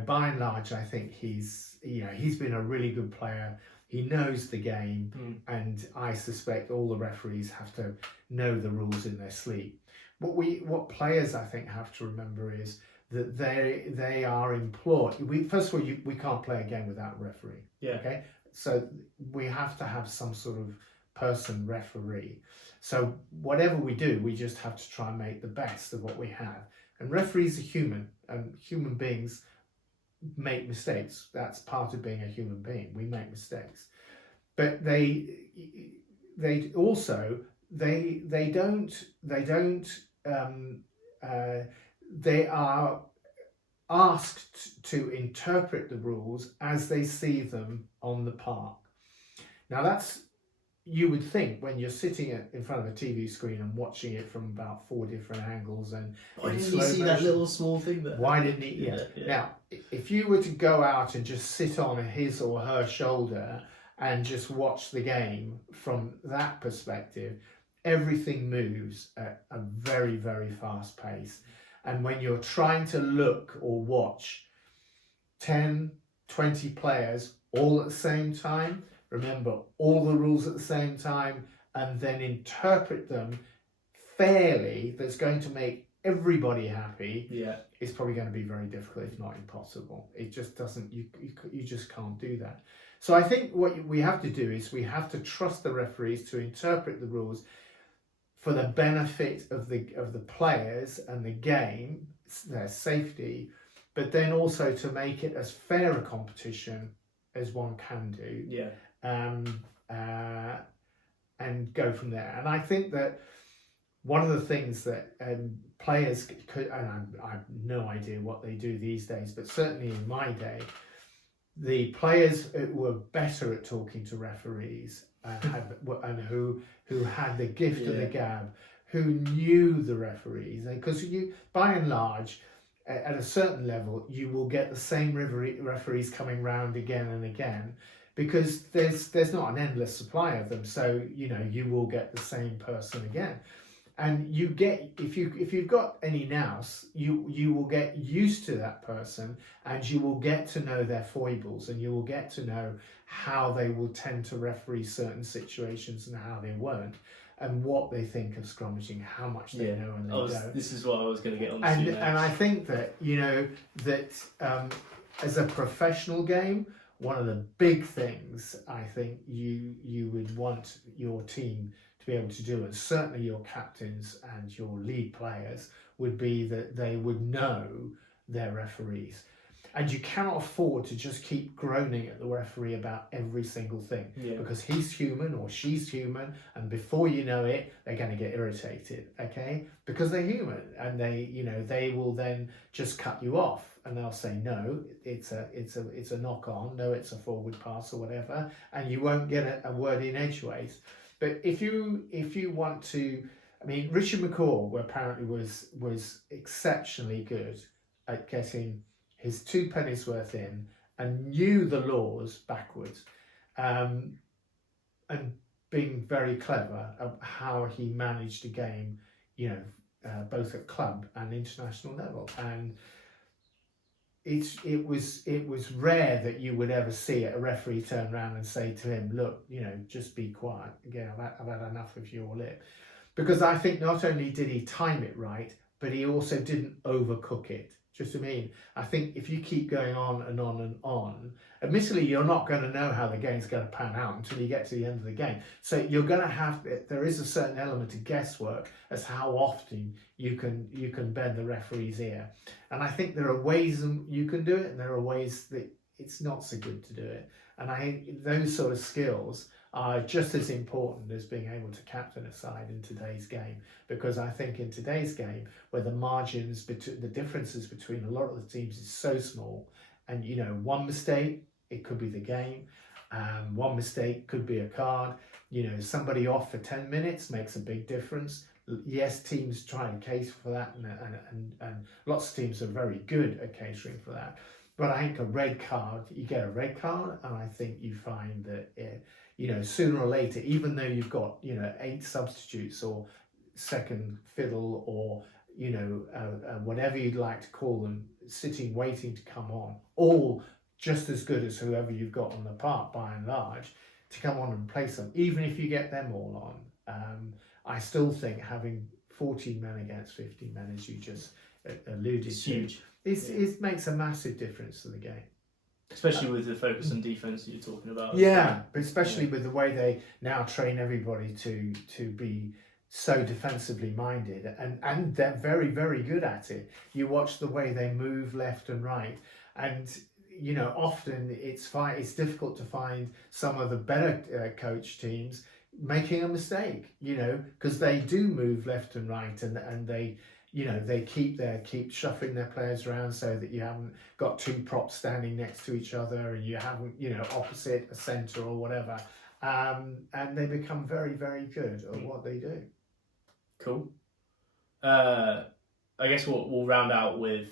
by and large, I think he's been a really good player. He knows the game, and I suspect all the referees have to know the rules in their sleep. What players, I think, have to remember is that they are employed. First of all, we can't play a game without a referee. Yeah. Okay. So we have to have some sort of person referee. So whatever we do, we just have to try and make the best of what we have. And referees are human, and human beings make mistakes. That's part of being a human being. We make mistakes, but they are asked to interpret the rules as they see them on the park. Now that's, you would think, when you're sitting in front of a TV screen and watching it from about 4 different angles, and why didn't you see that little small thing there? Why didn't he? Yeah. Now, if you were to go out and just sit on his or her shoulder and just watch the game from that perspective, everything moves at a very, very fast pace. And when you're trying to look or watch 10, 20 players all at the same time, remember all the rules at the same time, and then interpret them fairly, that's going to make everybody happy, it's probably going to be very difficult, if not impossible. It just doesn't, you just can't do that. So I think what we have to do is we have to trust the referees to interpret the rules for the benefit of the players and the game, their safety, but then also to make it as fair a competition as one can do. And go from there. And I think that one of the things that players could, and I have no idea what they do these days, but certainly in my day, the players were better at talking to referees and who had the gift of the gab, who knew the referees, because by and large, at a certain level, you will get the same referees coming round again and again, because there's not an endless supply of them. So you will get the same person again, and you get, if you've got any nous, you will get used to that person, and you will get to know their foibles, and you will get to know how they will tend to referee certain situations and how they won't, and what they think of scrummaging, how much they know and they don't. This is what I was going to get on to. And I think that as a professional game, one of the big things I think you would want your team to be able to do, and certainly your captains and your lead players, would be that they would know their referees. And you cannot afford to just keep groaning at the referee about every single thing, because he's human or she's human, and before you know it, they're going to get irritated, okay? Because they're human, and they will then just cut you off, and they'll say, no, it's a knock on, no, it's a forward pass or whatever, and you won't get a word in edgeways. But if you want to, I mean, Richard McCaw apparently was exceptionally good at getting his two pennies worth in and knew the laws backwards, and being very clever at how he managed a game, both at club and international level. And it was rare that you would ever see a referee turn around and say to him, look, just be quiet. Again, I've had enough of your lip. Because I think not only did he time it right, but he also didn't overcook it. Do you see what I mean? I think if you keep going on and on and on, admittedly, you're not going to know how the game's going to pan out until you get to the end of the game. So you're going to have, there is a certain element of guesswork as to how often you can bend the referee's ear. And I think there are ways you can do it, and there are ways that it's not so good to do it. And I think those sort of skills are just as important as being able to captain a side in today's game, because I think in today's game, where the margins between the differences between a lot of the teams is so small, and one mistake, it could be the game, one mistake could be a card, somebody off for 10 minutes makes a big difference. Yes, teams try and cater for that, and lots of teams are very good at catering for that. But I think a red card, you get a red card, and I think you find that sooner or later, even though you've got 8 substitutes or second fiddle or whatever you'd like to call them, sitting waiting to come on, all just as good as whoever you've got on the park by and large, to come on and place them. Even if you get them all on, I still think having 14 men against 15 men, as you just alluded It's to, huge. It makes a massive difference to the game. Especially with the focus on defence that you're talking about. Yeah, but especially with the way they now train everybody to be so defensively minded, and they're very, very good at it. You watch the way they move left and right, and often it's difficult to find some of the better coach teams making a mistake, because they do move left and right, and they they keep shuffling their players around so that you haven't got 2 props standing next to each other, and you haven't opposite a centre or whatever, and they become very, very good at what they do. Cool. I guess we'll round out with,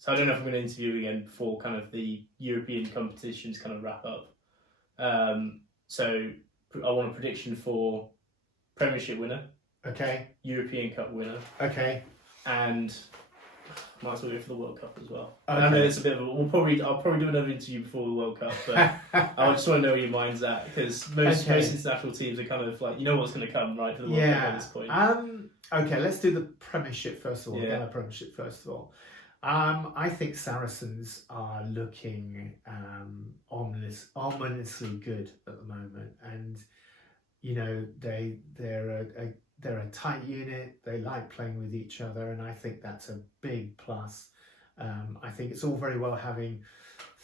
so I don't know if I'm going to interview again before kind of the European competitions kind of wrap up. So I want a prediction for Premiership winner, Okay. European Cup winner, Okay. and might as well go for the World Cup as well. Okay. I know it's a bit of a, I'll probably do another interview before the World Cup, but I just want to know where your mind's at, because most international teams are kind of like, what's going to come, right, for the World Cup at this point. Okay, let's do the Premiership first of all. Yeah. The Premiership first of all. I think Saracens are looking ominously good at the moment, and they're a tight unit. They like playing with each other, and I think that's a big plus. I think it's all very well having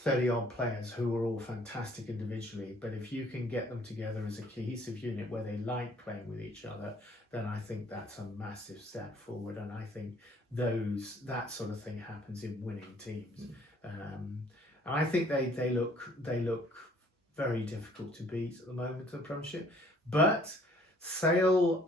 30-odd players who are all fantastic individually, but if you can get them together as a cohesive unit where they like playing with each other, then I think that's a massive step forward. And I think that sort of thing happens in winning teams. And I think they look very difficult to beat at the moment in the Premiership, but Sale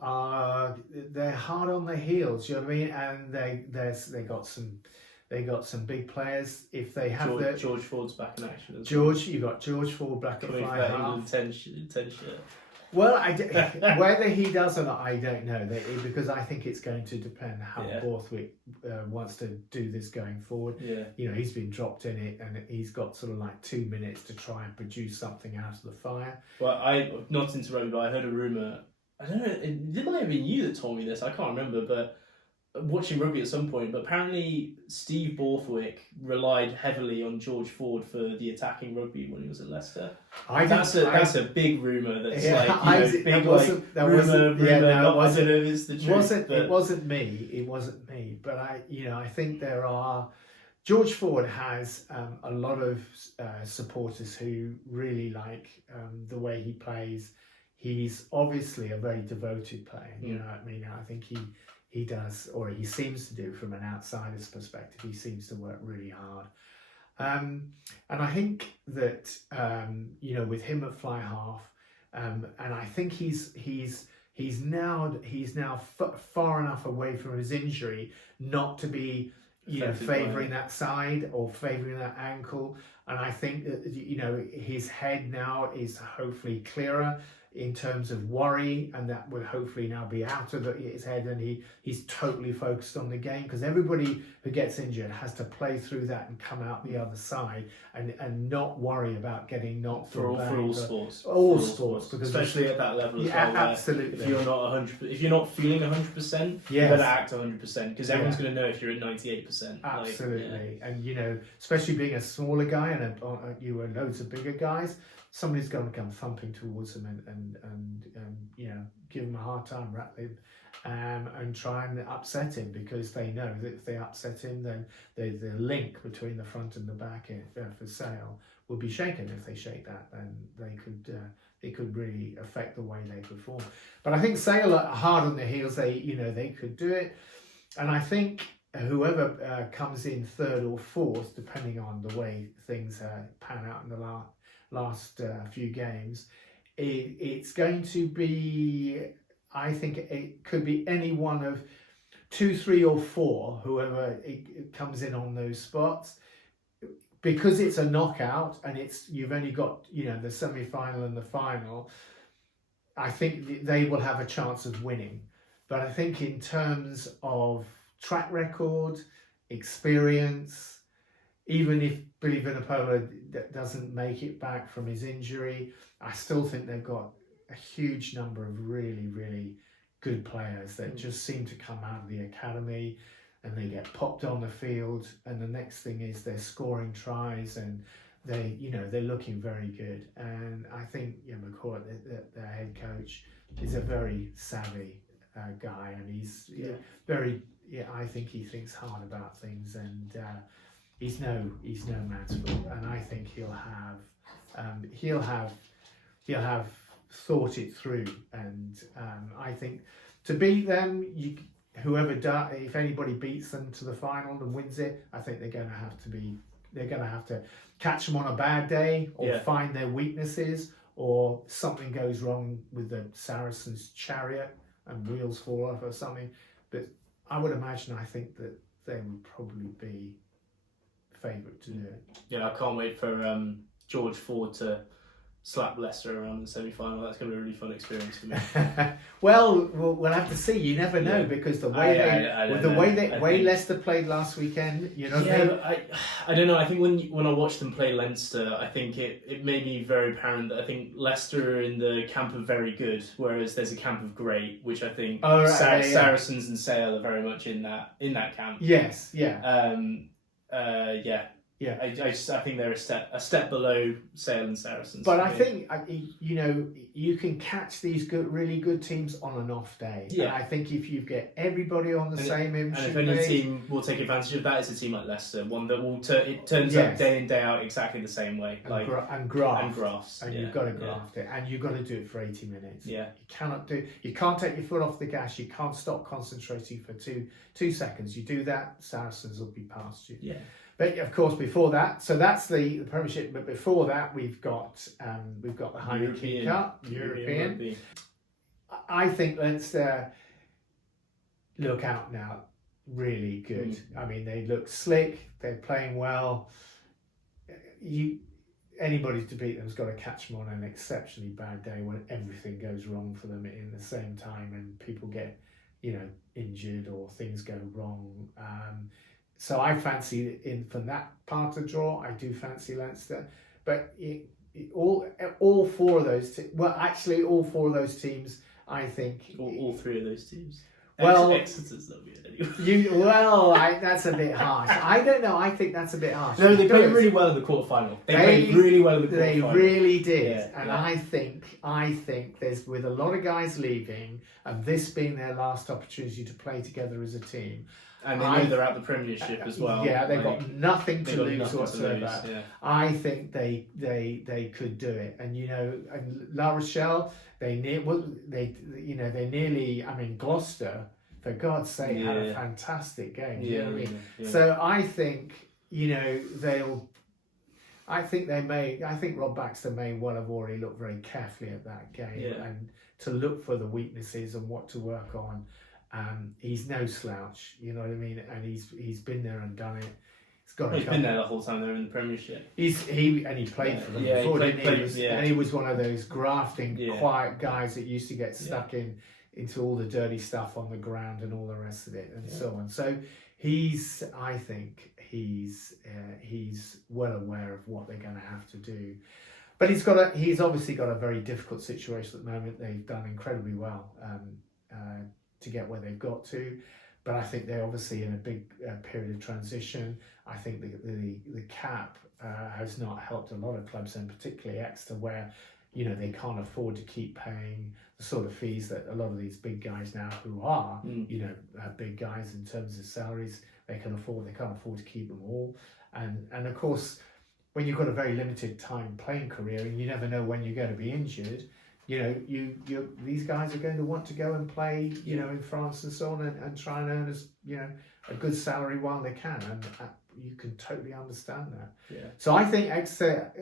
they're hard on their heels, you know what I mean? And they got some big players. If they have George Ford's back in action as well. You got George Ford back at fly half. 10 shirt. Well, whether he does or not, I don't know. Because I think it's going to depend how Borthwick wants to do this going forward. Yeah. He's been dropped in it, and he's got sort of like 2 minutes to try and produce something out of the fire. Well, not to interrupt, but I heard a rumour. I don't know. It might have been you that told me this. I can't remember, but watching rugby at some point. But apparently, Steve Borthwick relied heavily on George Ford for the attacking rugby when he was at Leicester. That's a big rumour. That's It wasn't me. It wasn't me. But I think there are. George Ford has a lot of supporters who really like the way he plays. He's obviously a very devoted player. You know what I mean? I think he does, or he seems to do from an outsider's perspective. He seems to work really hard. And I think that, with him at fly half, and I think he's now far enough away from his injury not to be favouring that side or favouring that ankle. And I think that, his head now is hopefully clearer in terms of worry, and that will hopefully now be out of his head, and he's totally focused on the game, because everybody who gets injured has to play through that and come out the other side and not worry about getting knocked for all sports. All sports, because especially at that level as well. Absolutely. If you're not 100%, if you're not feeling 100%, you better act 100%, because everyone's going to know if you're at 98%. Absolutely, and especially being a smaller guy and you were loads of bigger guys, somebody's going to come thumping towards them and give him a hard time, rattle him, and try and upset him, because they know that if they upset him, then the link between the front and the back for Sale will be shaken. If they shake that, then it could really affect the way they perform. But I think Sale are hard on their heels. They could do it, and I think whoever comes in third or fourth, depending on the way things pan out in the last few games, it's going to be, I think it could be any one of 2, 3 or 4, whoever it comes in on those spots, because it's a knockout and you've only got the semi-final and the final. I think they will have a chance of winning, but I think in terms of track record, experience, even if Billy Vunipola doesn't make it back from his injury, I still think they've got a huge number of really, really good players that just seem to come out of the academy and they get popped on the field, and the next thing is they're scoring tries and they're looking very good. And I think McCourt, their head coach, is a very savvy guy, and he's very. I think he thinks hard about things, and he's no man's fool. And I think he'll have thought it through. And I think to beat them, if anybody beats them to the final and wins it, I think they're going to have to catch them on a bad day, or find their weaknesses, or something goes wrong with the Saracens' chariot and wheels fall off or something. But I would imagine, I think that they would probably be favourite to do it. Yeah, I can't wait for George Ford to slap Leicester around in the semi-final. That's going to be a really fun experience for me. Well, we'll have to see. You never know, because the way Leicester played last weekend, I don't know. I think when I watched them play Leinster, I think it made me very apparent that I think Leicester are in the camp of very good, whereas there's a camp of great, which I think Saracens and Sale are very much in that camp. Yes, yeah. I think they're a step below Sale and Saracens. But I think you can catch these really good teams on an off day. Yeah. And I think if you get everybody on the same and if any team will take advantage of that, it's a team like Leicester, one that will turns up day in day out exactly the same way, and grafts, and you've got to graft it, and you've got to do it for 80 minutes. Yeah, you can't take your foot off the gas. You can't stop concentrating for two seconds. You do that, Saracens will be past you. Yeah. But of course, before that, so that's the Premiership. But before that, we've got the Heineken Cup, European. I think let's look out now. Really good. I mean, they look slick. They're playing well. Anybody to beat them's got to catch them on an exceptionally bad day when everything goes wrong for them in the same time, and people get injured or things go wrong. So I fancy from that part of the draw. I do fancy Leinster, but all 4 of those. Actually, all 4 of those teams. I think all 3 of those teams. Well, Exeter's not good anyway. That's a bit harsh. I don't know. I think that's a bit harsh. No, they played really well in the quarterfinal. They played really well in the quarterfinal. They really did, and I think there's, with a lot of guys leaving, and this being their last opportunity to play together as a team. And they know they're out the Premiership as well. Yeah, they've got nothing to lose whatsoever. Yeah. I think they could do it, and and La Rochelle, they nearly. I mean, Gloucester, for God's sake, had a fantastic game. Yeah. So I think they'll. I think Rob Baxter may well have already looked very carefully at that game and to look for the weaknesses and what to work on. He's no slouch, you know what I mean, and he's been there and done it. He's got He's been there the whole time they were in the Premiership. He played for them before, didn't he? And he was one of those grafting, quiet guys that used to get stuck into all the dirty stuff on the ground and all the rest of it, and so on. So I think he's well aware of what they're going to have to do. But he's obviously got a very difficult situation at the moment. They've done incredibly well to get where they've got to, but I think they're obviously in a big period of transition. I think the cap has not helped a lot of clubs, and particularly Exeter, where they can't afford to keep paying the sort of fees that a lot of these big guys now, who are big guys in terms of salaries, they can't afford to keep them all, and of course, when you've got a very limited time playing career and you never know when you're going to be injured, these guys are going to want to go and play, in France and so on, and try and earn a good salary while they can, and you can totally understand that. Yeah. So I think Exeter,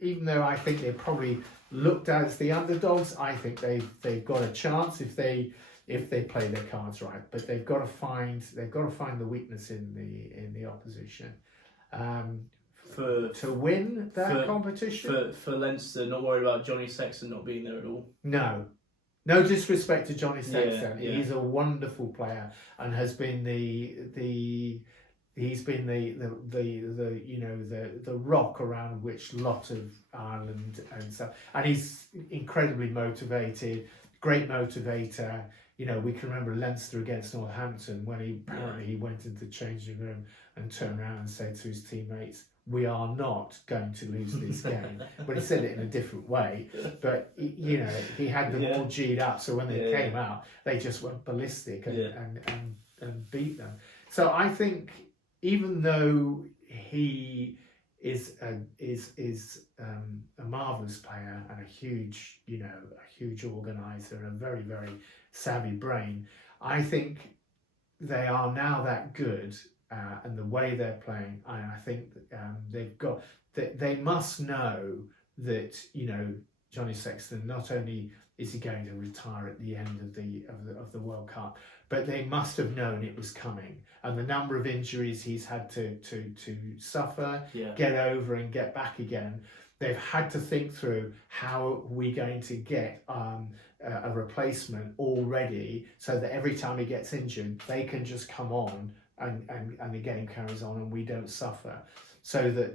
even though I think they're probably looked at as the underdogs, I think they've got a chance if they play their cards right. But they've got to find the weakness in the opposition. To win that competition. For Leinster, not worried about Johnny Sexton not being there at all. No disrespect to Johnny Sexton. Yeah. He's a wonderful player and has been the rock around which lot of Ireland and stuff. And he's incredibly motivated, great motivator. We can remember Leinster against Northampton when he went into the changing room and turned around and said to his teammates, "We are not going to lose this game." But he said it in a different way. But he had them all G'd up, so when they came out, they just went ballistic and beat them. So I think even though he is a marvelous player and a huge organizer and a very, very savvy brain, I think they are now that good. And the way they're playing, I think they must know that Johnny Sexton, not only is he going to retire at the end of the World Cup, but they must have known it was coming, and the number of injuries he's had to suffer, get over and get back again. They've had to think through how we're going to get a replacement already, so that every time he gets injured, they can just come on. And the game carries on and we don't suffer, so that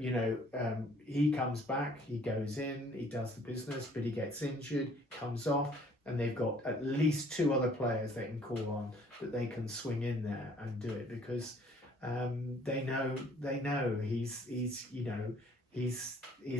he comes back, he goes in, he does the business, but he gets injured, comes off, and they've got at least two other players they can call on that they can swing in there and do it, because they know he's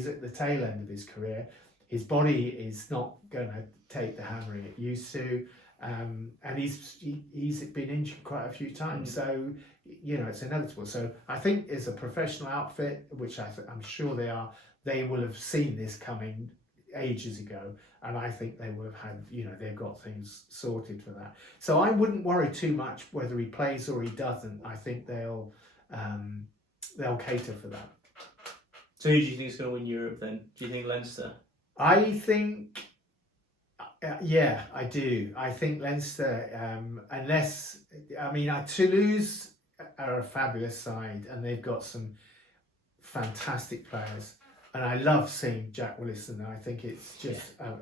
at the tail end of his career. His body is not going to take the hammering it used to. And he's been injured quite a few times, so it's inevitable. So I think as a professional outfit, which I'm sure they are, they will have seen this coming ages ago, and I think they will have had they've got things sorted for that. So I wouldn't worry too much whether he plays or he doesn't. I think they'll cater for that. So who do you think is going to win Europe then? Do you think Leinster? I think. Yeah, I do. I think Leinster, Toulouse are a fabulous side, and they've got some fantastic players. And I love seeing Jack Willison. I think it's just, I'm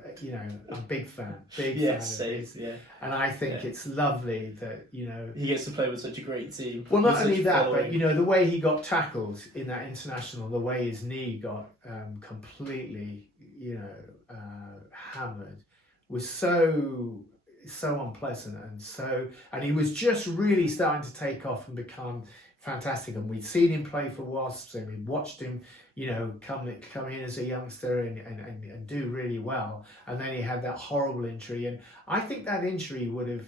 a big fan. Fan of his. Yeah. And I think it's lovely that, he gets to play with such a great team. Well, not only that, but, the way he got tackled in that international, the way his knee got completely, hammered, was so unpleasant, and he was just really starting to take off and become fantastic. And we'd seen him play for Wasps, and we'd watched him, come in as a youngster and do really well. And then he had that horrible injury, and I think that injury would have,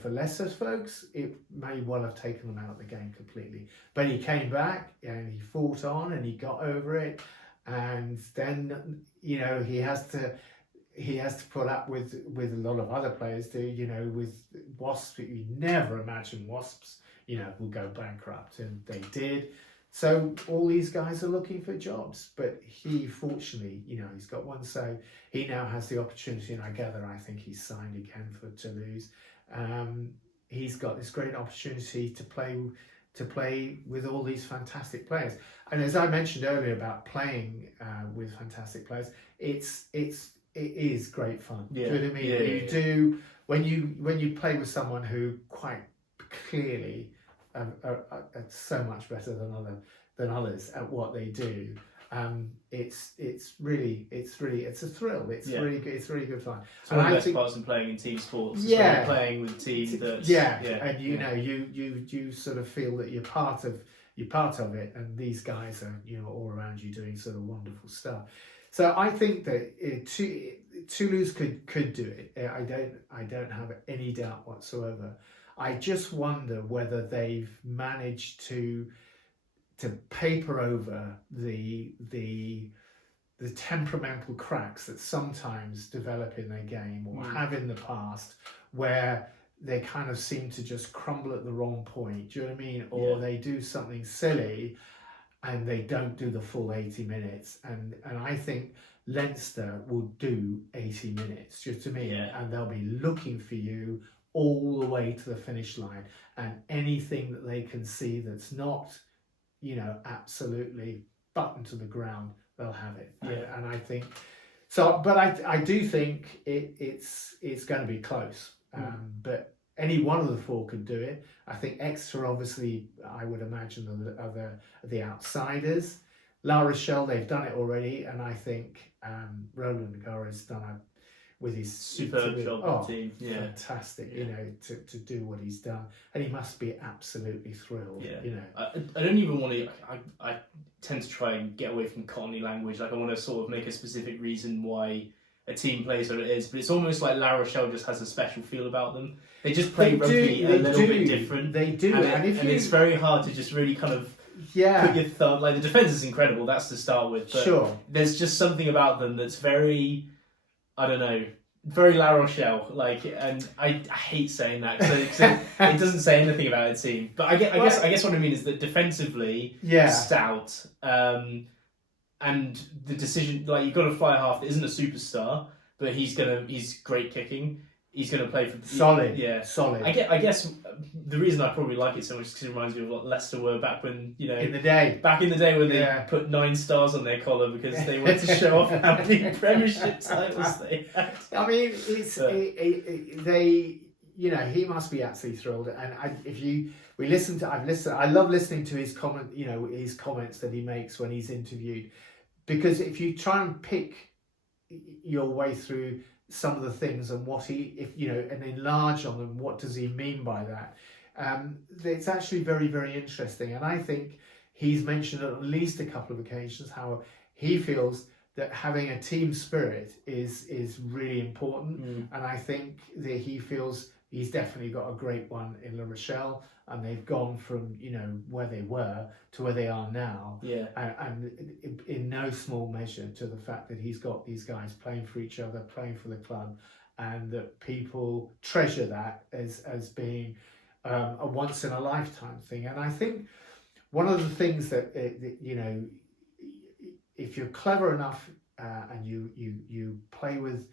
for Leicester's folks, it may well have taken them out of the game completely. But he came back and he fought on and he got over it, and then he has to put up with a lot of other players do, with Wasps. You never imagine Wasps, will go bankrupt, and they did. So all these guys are looking for jobs, but he fortunately, he's got one, so he now has the opportunity, and I think he's signed again for Toulouse. he's got this great opportunity to play with all these fantastic players. And as I mentioned earlier about playing with fantastic players, it is great fun. Yeah. Do you know what I mean? Yeah, you do when you play with someone who quite clearly are so much better than others at what they do. It's a thrill. It's really good fun. It's one of the best parts of playing in team sports. It's when you're playing with a team that's and you sort of feel that you're part of it, and these guys are all around you doing sort of wonderful stuff. So I think that Toulouse could do it. I don't have any doubt whatsoever. I just wonder whether they've managed to paper over the temperamental cracks that sometimes develop in their game or have in the past, where they kind of seem to just crumble at the wrong point. Do you know what I mean? Or they do something silly and they don't do the full 80 minutes. And I think Leinster will do 80 minutes, just to me, and they'll be looking for you all the way to the finish line, and anything that they can see that's not absolutely buttoned to the ground, they'll have it. And I think so, but I do think it's going to be close. But any one of the four could do it. I think Exeter, obviously, I would imagine are the outsiders. La Rochelle, they've done it already, and I think Roland O'Gara's done it with his superb job on the team. Fantastic, to do what he's done, and he must be absolutely thrilled. I don't even want to. I tend to try and get away from Cockney language. Like, I want to sort of make a specific reason why a team plays what it is, but it's almost like La Rochelle just has a special feel about them. They just play rugby a little bit different. They do, and it's very hard to just really kind of put your thumb. Like, the defense is incredible. That's to start with. But there's just something about them that's very, I don't know, very La Rochelle. Like, and I hate saying that because it doesn't say anything about a team. But I guess what I mean is that defensively, stout. And the decision, like, you've got a fly half that isn't a superstar, but he's great kicking. He's going to play for solid. I guess the reason I probably like it so much is because it reminds me of what Leicester were back when in the day when they put 9 stars on their collar because they wanted to show off how many Premiership titles they had. I mean, he must be absolutely thrilled. And I love listening to his his comments that he makes when he's interviewed, because if you try and pick your way through some of the things and and enlarge on them, what does he mean by that? It's actually very, very interesting. And I think he's mentioned at least a couple of occasions how he feels that having a team spirit is really important. And I think that he feels he's definitely got a great one in La Rochelle, and they've gone from where they were to where they are now, and in no small measure to the fact that he's got these guys playing for each other, playing for the club, and that people treasure that as being a once in a lifetime thing. And I think one of the things that if you're clever enough and you play with,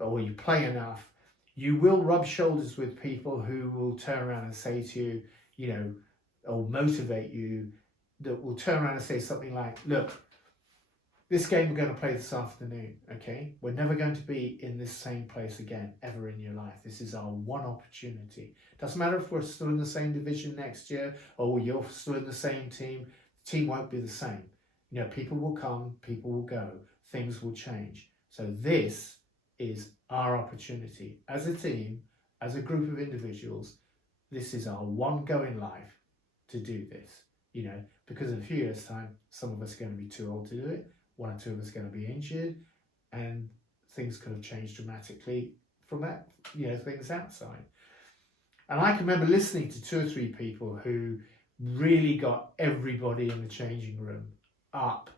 or you play enough, you will rub shoulders with people who will turn around and say to you, or motivate you, that will turn around and say something like, look, this game we're going to play this afternoon, okay? We're never going to be in this same place again, ever in your life. This is our one opportunity. Doesn't matter if we're still in the same division next year, or you're still in the same team. The team won't be the same. People will come, people will go, things will change. So this is our opportunity as a team, as a group of individuals. This is our one go in life to do this, because in a few years' time, some of us are going to be too old to do it. 1 or 2 of us are going to be injured, and things could have changed dramatically from that, things outside. And I can remember listening to 2 or 3 people who really got everybody in the changing room up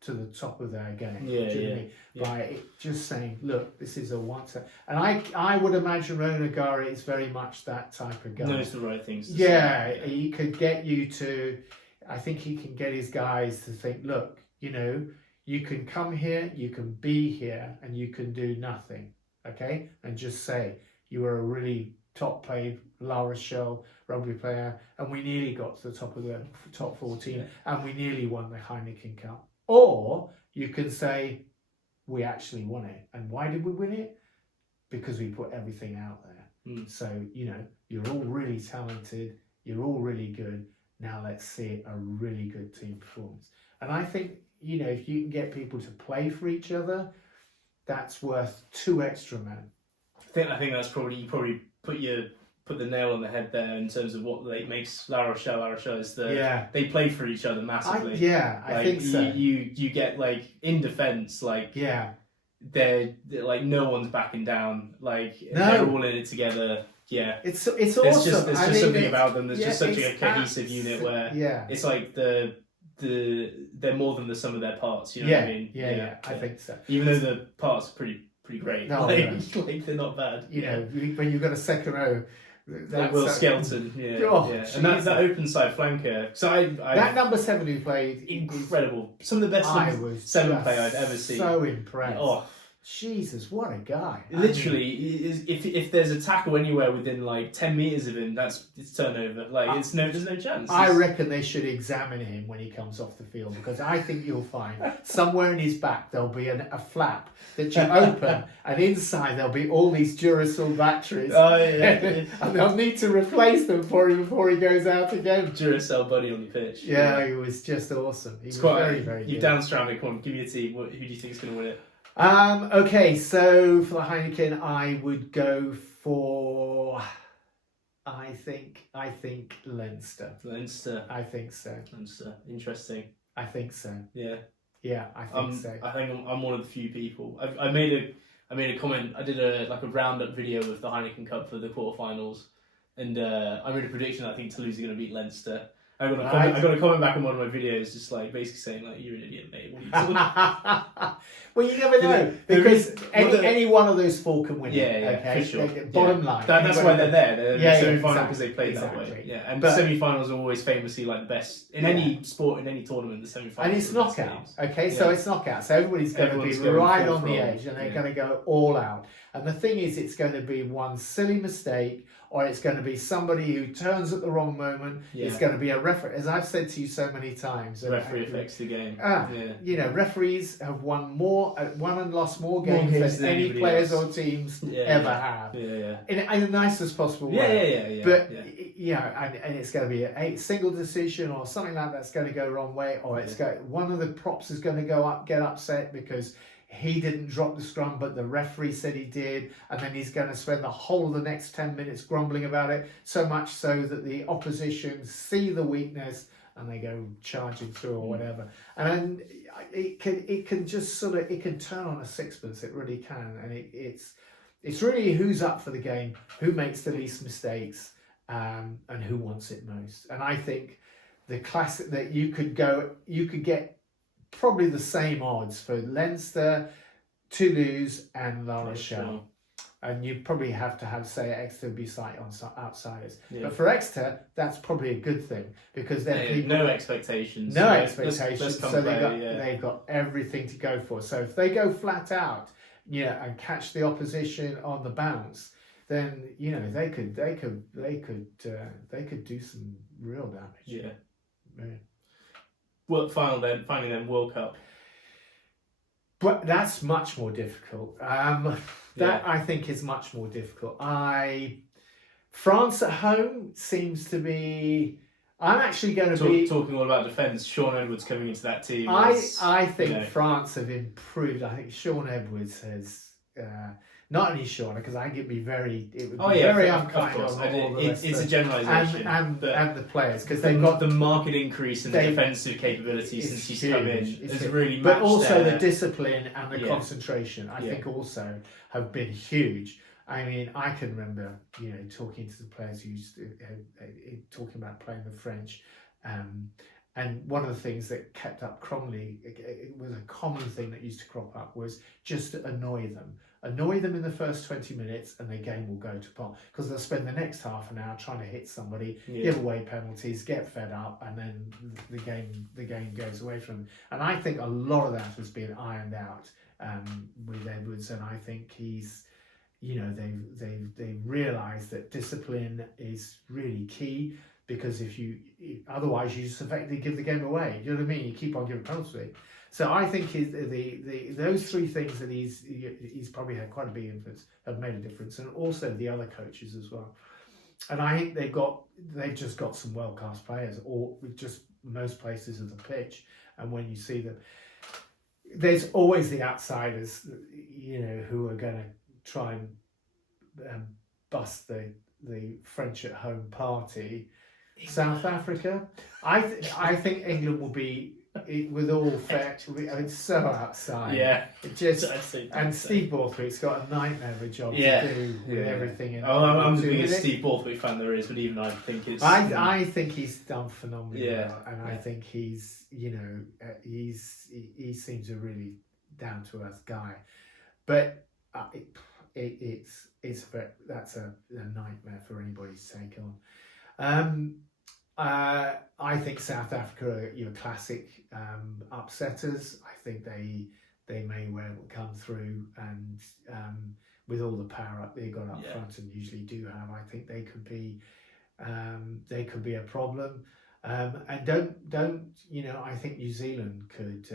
to the top of their game. By just saying, look, this is a once. And I would imagine Ronan O'Gara is very much that type of guy. Knows the right things to say. He could get you to, I think he can get his guys to think, look, you can come here, you can be here, and you can do nothing, okay? And just say, you are a really top paid La Rochelle rugby player, and we nearly got to the top of the top 14, and we nearly won the Heineken Cup. Or you can say, we actually won it. And why did we win it? Because we put everything out there. So, you know, you're all really talented, you're all really good. Now let's see a really good team performance. And I think, you know, if you can get people to play for each other, that's worth 2 extra men. I think that's probably, you probably put the nail on the head there in terms of what makes La Rochelle. La Rochelle is they play for each other massively. I think so. You get like in defence, like they're like no one's backing down. Like they're all in it together. Yeah, it's awesome. There's just something about them. There's just such a cohesive unit where it's like they're more than the sum of their parts. You know what I mean? I think so. Even though the parts are pretty great. No, like they're not bad. You know, when you've got a second row. Like Will Skelton, and that open side flanker. So that number 7 who played incredible. Some of the best 7 play I've ever seen. So impressed. Oh, Jesus, what a guy! Literally, if there's a tackle anywhere within like 10 meters of him, it's turnover. Like there's no chance. I reckon they should examine him when he comes off the field, because I think you'll find somewhere in his back there'll be a flap that you open, and inside there'll be all these Duracell batteries. Oh yeah, and they'll need to replace them for him before he goes out again. Duracell buddy on the pitch. Yeah, he was just awesome. He was very good. You down Stranded, come on, give me a team. Who do you think is going to win it? Okay, so for the Heineken, I would go for. I think Leinster. Leinster. I think so. Leinster. Interesting. I think so. Yeah. Yeah, I think so. I think I'm one of the few people. I made a comment. I did a roundup video of the Heineken Cup for the quarterfinals, and I made a prediction. I think Toulouse are going to beat Leinster. I got a comment back on one of my videos, just like basically saying like, "You're an idiot, mate. What are you talking about?" Well, you never know, because any one of those 4 can win. Yeah, okay? for sure. Bottom line. That's why they're there. They're in the semi-final because exactly, they played that way. Yeah, and the semi-finals are always famously like the best in any sport, in any tournament. The semi-finals. And it's knockout. Okay, so it's knockout. So everybody's going to be right on the edge, and they're going to go all out. And the thing is, it's going to be one silly mistake, or it's going to be somebody who turns at the wrong moment. Yeah. It's going to be a referee. As I've said to you so many times, the referee affects the game. You know, referees have won and lost more games than any players or teams ever have. In the nicest possible way. But and it's going to be a single decision or something like that's going to go the wrong way, or one of the props is going to get upset because he didn't drop the scrum, but the referee said he did, and then he's going to spend the whole of the next 10 minutes grumbling about it, so much so that the opposition see the weakness and they go charging through or whatever. And it can just sort of, it can turn on a sixpence, it really can. And it's really who's up for the game, who makes the least mistakes, and who wants it most. And I think the classic that you could get probably the same odds for Leinster, Toulouse and La Rochelle. And you probably have to say Exeter be slightly on outsiders. But for Exeter, that's probably a good thing, because they're no expectations. No expectations. So they've got everything to go for. So if they go flat out, and catch the opposition on the bounce, then they could do some real damage. Yeah. Well, finally then World Cup. But that's much more difficult. I think is much more difficult. France at home seems to be. I'm actually going to be talking all about defence. Sean Edwards coming into that team. I think France have improved. I think Sean Edwards has. Not only Sean, because I could be very unkind on all the rest. It's a generalisation. And the players, because they've got the market increase in the defensive capability since he's come in. It's really matched. But also the discipline and the concentration, I think, also have been huge. I mean, I can remember, talking to the players who used to, talking about playing the French. And one of the things that kept up Cromley, it was a common thing that used to crop up, was just to annoy them. Annoy them in the first 20 minutes and the game will go to pot, because they'll spend the next half an hour trying to hit somebody, give away penalties, get fed up, and then the game goes away from them. And I think a lot of that has been ironed out with Edwards, and I think he's you know, they've realised that discipline is really key, because otherwise you just effectively give the game away. You know what I mean? You keep on giving penalty. So I think those three things that he's probably had quite a big influence, have made a difference, and also the other coaches as well. And I think they've just got some world-class players, or just most places of the pitch. And when you see them, there's always the outsiders, you know, who are going to try and bust the French at home party. South Africa, I think England will be, with all fair, it's so outside. Yeah, it just and Steve Borthwick's got a nightmare of a job to do with everything. I'm the biggest Steve Borthwick fan there is, but even I think it's. I think he's done phenomenally well, and I think he's, you know, he seems a really down to earth guy, but that's a nightmare for anybody to take on. I think South Africa are your classic upsetters. I think they may well come through, and with all the power up they've got up front and usually do have, I think they could be a problem. And don't you know? I think New Zealand could.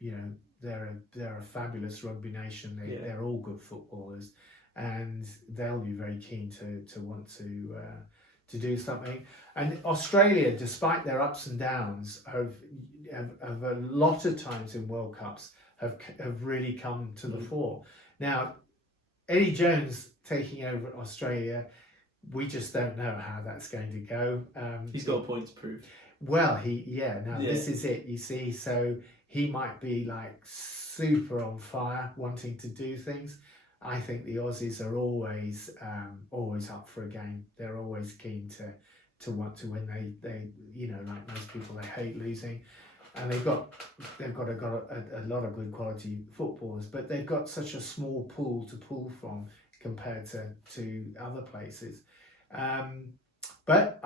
You know, they're a fabulous rugby nation. They're all good footballers, and they'll be very keen to want to do something. And Australia, despite their ups and downs, have a lot of times in World Cups have really come to the fore. Now, Eddie Jones taking over Australia, we just don't know how that's going to go. He's got a point to prove. Well, this is it, you see. So he might be like super on fire, wanting to do things. I think the Aussies are always up for a game. They're always keen to want to win. They you know, like most people, they hate losing, and they've got a lot of good quality footballers, but they've got such a small pool to pull from compared to other places. But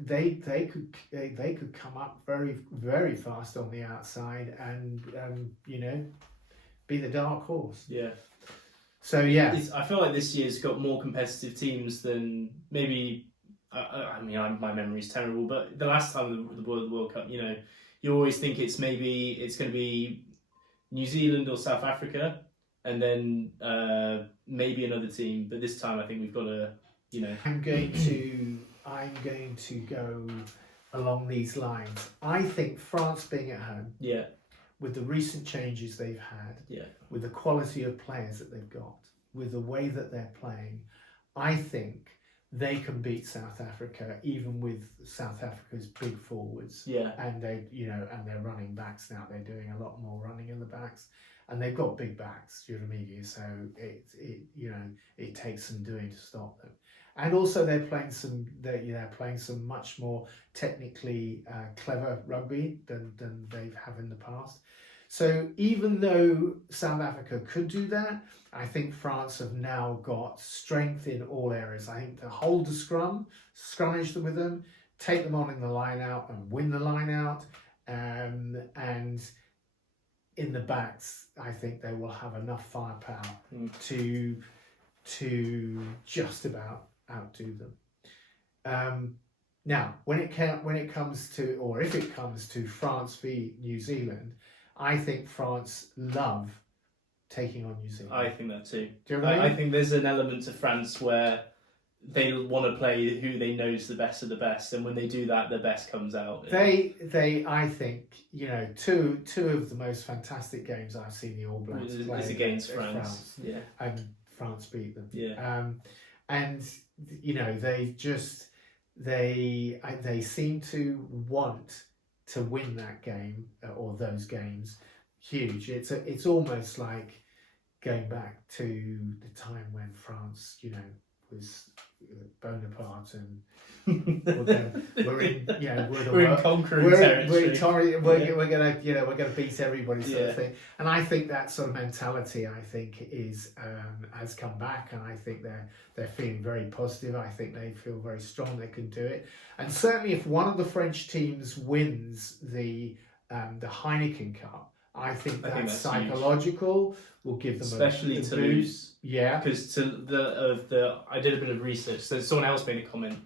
they could come up very, very fast on the outside, and you know, be the dark horse. Yeah. So yeah, I feel like this year's got more competitive teams than maybe. I mean, my memory's terrible, but the last time the World Cup, you know, you always think it's going to be New Zealand or South Africa, and then maybe another team. But this time, I think we've got a, you know. I'm going to go along these lines. I think France being at home. Yeah. With the recent changes they've had, with the quality of players that they've got, with the way that they're playing, I think they can beat South Africa, even with South Africa's big forwards. Yeah. And and their running backs now. They're doing a lot more running in the backs, and they've got big backs. You know what I mean? So it takes some doing to stop them. And also they're playing some much more technically clever rugby than they have in the past. So even though South Africa could do that, I think France have now got strength in all areas. I think to hold the scrummage with them, take them on in the line out and win the line out, and in the backs, I think they will have enough firepower to just about outdo them. Now, when it comes to France v New Zealand, I think France love taking on New Zealand. I think that too. Do you know what I mean? I think there's an element of France where they want to play who they know is the best of the best, and when they do that, the best comes out. I think, you know, two of the most fantastic games I've seen the All Blacks play is against France. Yeah, and France beat them. Yeah, and you know, they seem to want to win that game or those games. Huge. It's almost like going back to the time when France, you know, was Bonaparte and we're in conquering territory. We're gonna beat everybody sort of thing. And I think that sort of mentality, I think, has come back, and I think they're feeling very positive. I think they feel very strong they can do it. And certainly if one of the French teams wins the Heineken Cup, I think I think that's that's huge. psychological. Will give them Especially a Toulouse. boost. Yeah. Because I did a bit of research. So someone else made a comment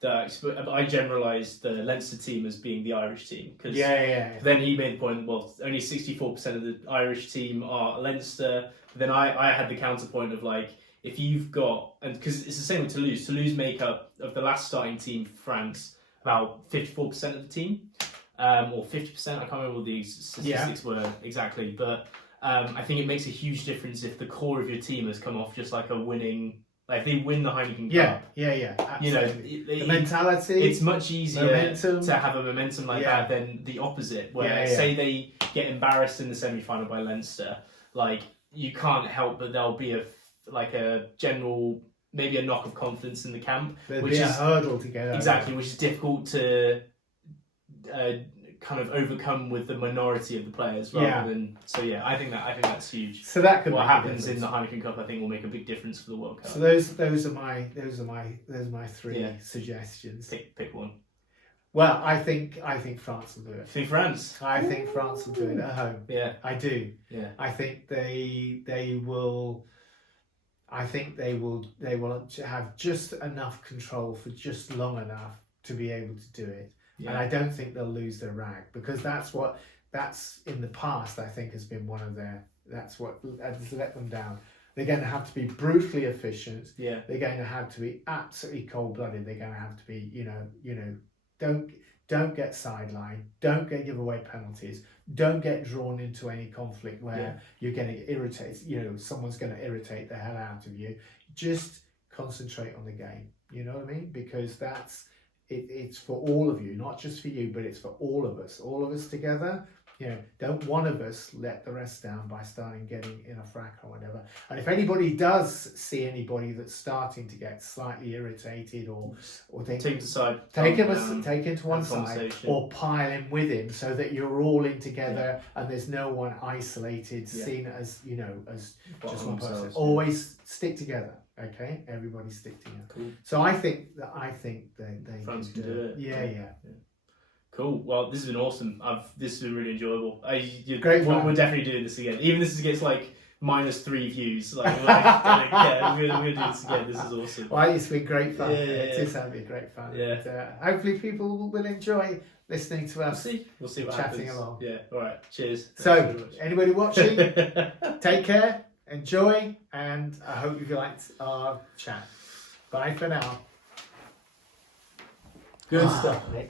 that I generalised the Leinster team as being the Irish team. Cause then he made the point, well, only 64% of the Irish team are Leinster. Then I had the counterpoint of like, if you've got, and because it's the same with Toulouse. Toulouse make up of the last starting team for France about 54% of the team, or 50%. I can't remember what the statistics were exactly, but I think it makes a huge difference if the core of your team has come off just like a winning. Like if they win the Heineken Cup, absolutely. you know, the mentality. It's much easier momentum. to have a momentum like that than the opposite. Where say they get embarrassed in the semi-final by Leinster, like you can't help but there'll be a general, maybe a knock of confidence in the camp, Which is a hurdle to get over. Exactly, which is difficult to kind of overcome with the minority of the players rather than. So I think that's huge. So that could what make happens in the Heineken Cup, I think, will make a big difference for the World Cup. So those are my three suggestions. Pick one. Well, I think France will do it. Think France? I think France will do it at home. Yeah, I do. Yeah, I think they will. I think they will have just enough control for just long enough to be able to do it. Yeah. And I don't think they'll lose their rag, because that's in the past, I think, has been one of that's what has let them down. They're going to have to be brutally efficient. Yeah. They're going to have to be absolutely cold-blooded. They're going to have to be, don't get sidelined. Don't give away penalties. Don't get drawn into any conflict where you're going to get irritated. Someone's going to irritate the hell out of you. Just concentrate on the game. You know what I mean? Because it's for all of you, not just for you, but it's for all of us together. Don't one of us let the rest down by starting getting in a frack or whatever. And if anybody does see anybody that's starting to get slightly irritated or take him aside, take him to one side, or pile in with him, so that you're all in together and there's no one isolated, seen as as just one person. Always stick together. Okay, everybody stick together. Cool. So I think they France can do it. Yeah. Cool. Well, this has been awesome. This has been really enjoyable. Great fun. We're definitely doing this again. Even this gets like -3 views. Like, we're gonna do this again. This is awesome. Well, it's been great fun. It's been great fun. Yeah. And, hopefully people will enjoy listening to us. We'll see what chatting happens. along. Yeah. All right. Cheers. So, anybody watching, take care, enjoy, and I hope you liked our chat. Bye for now. Good stuff, Nick.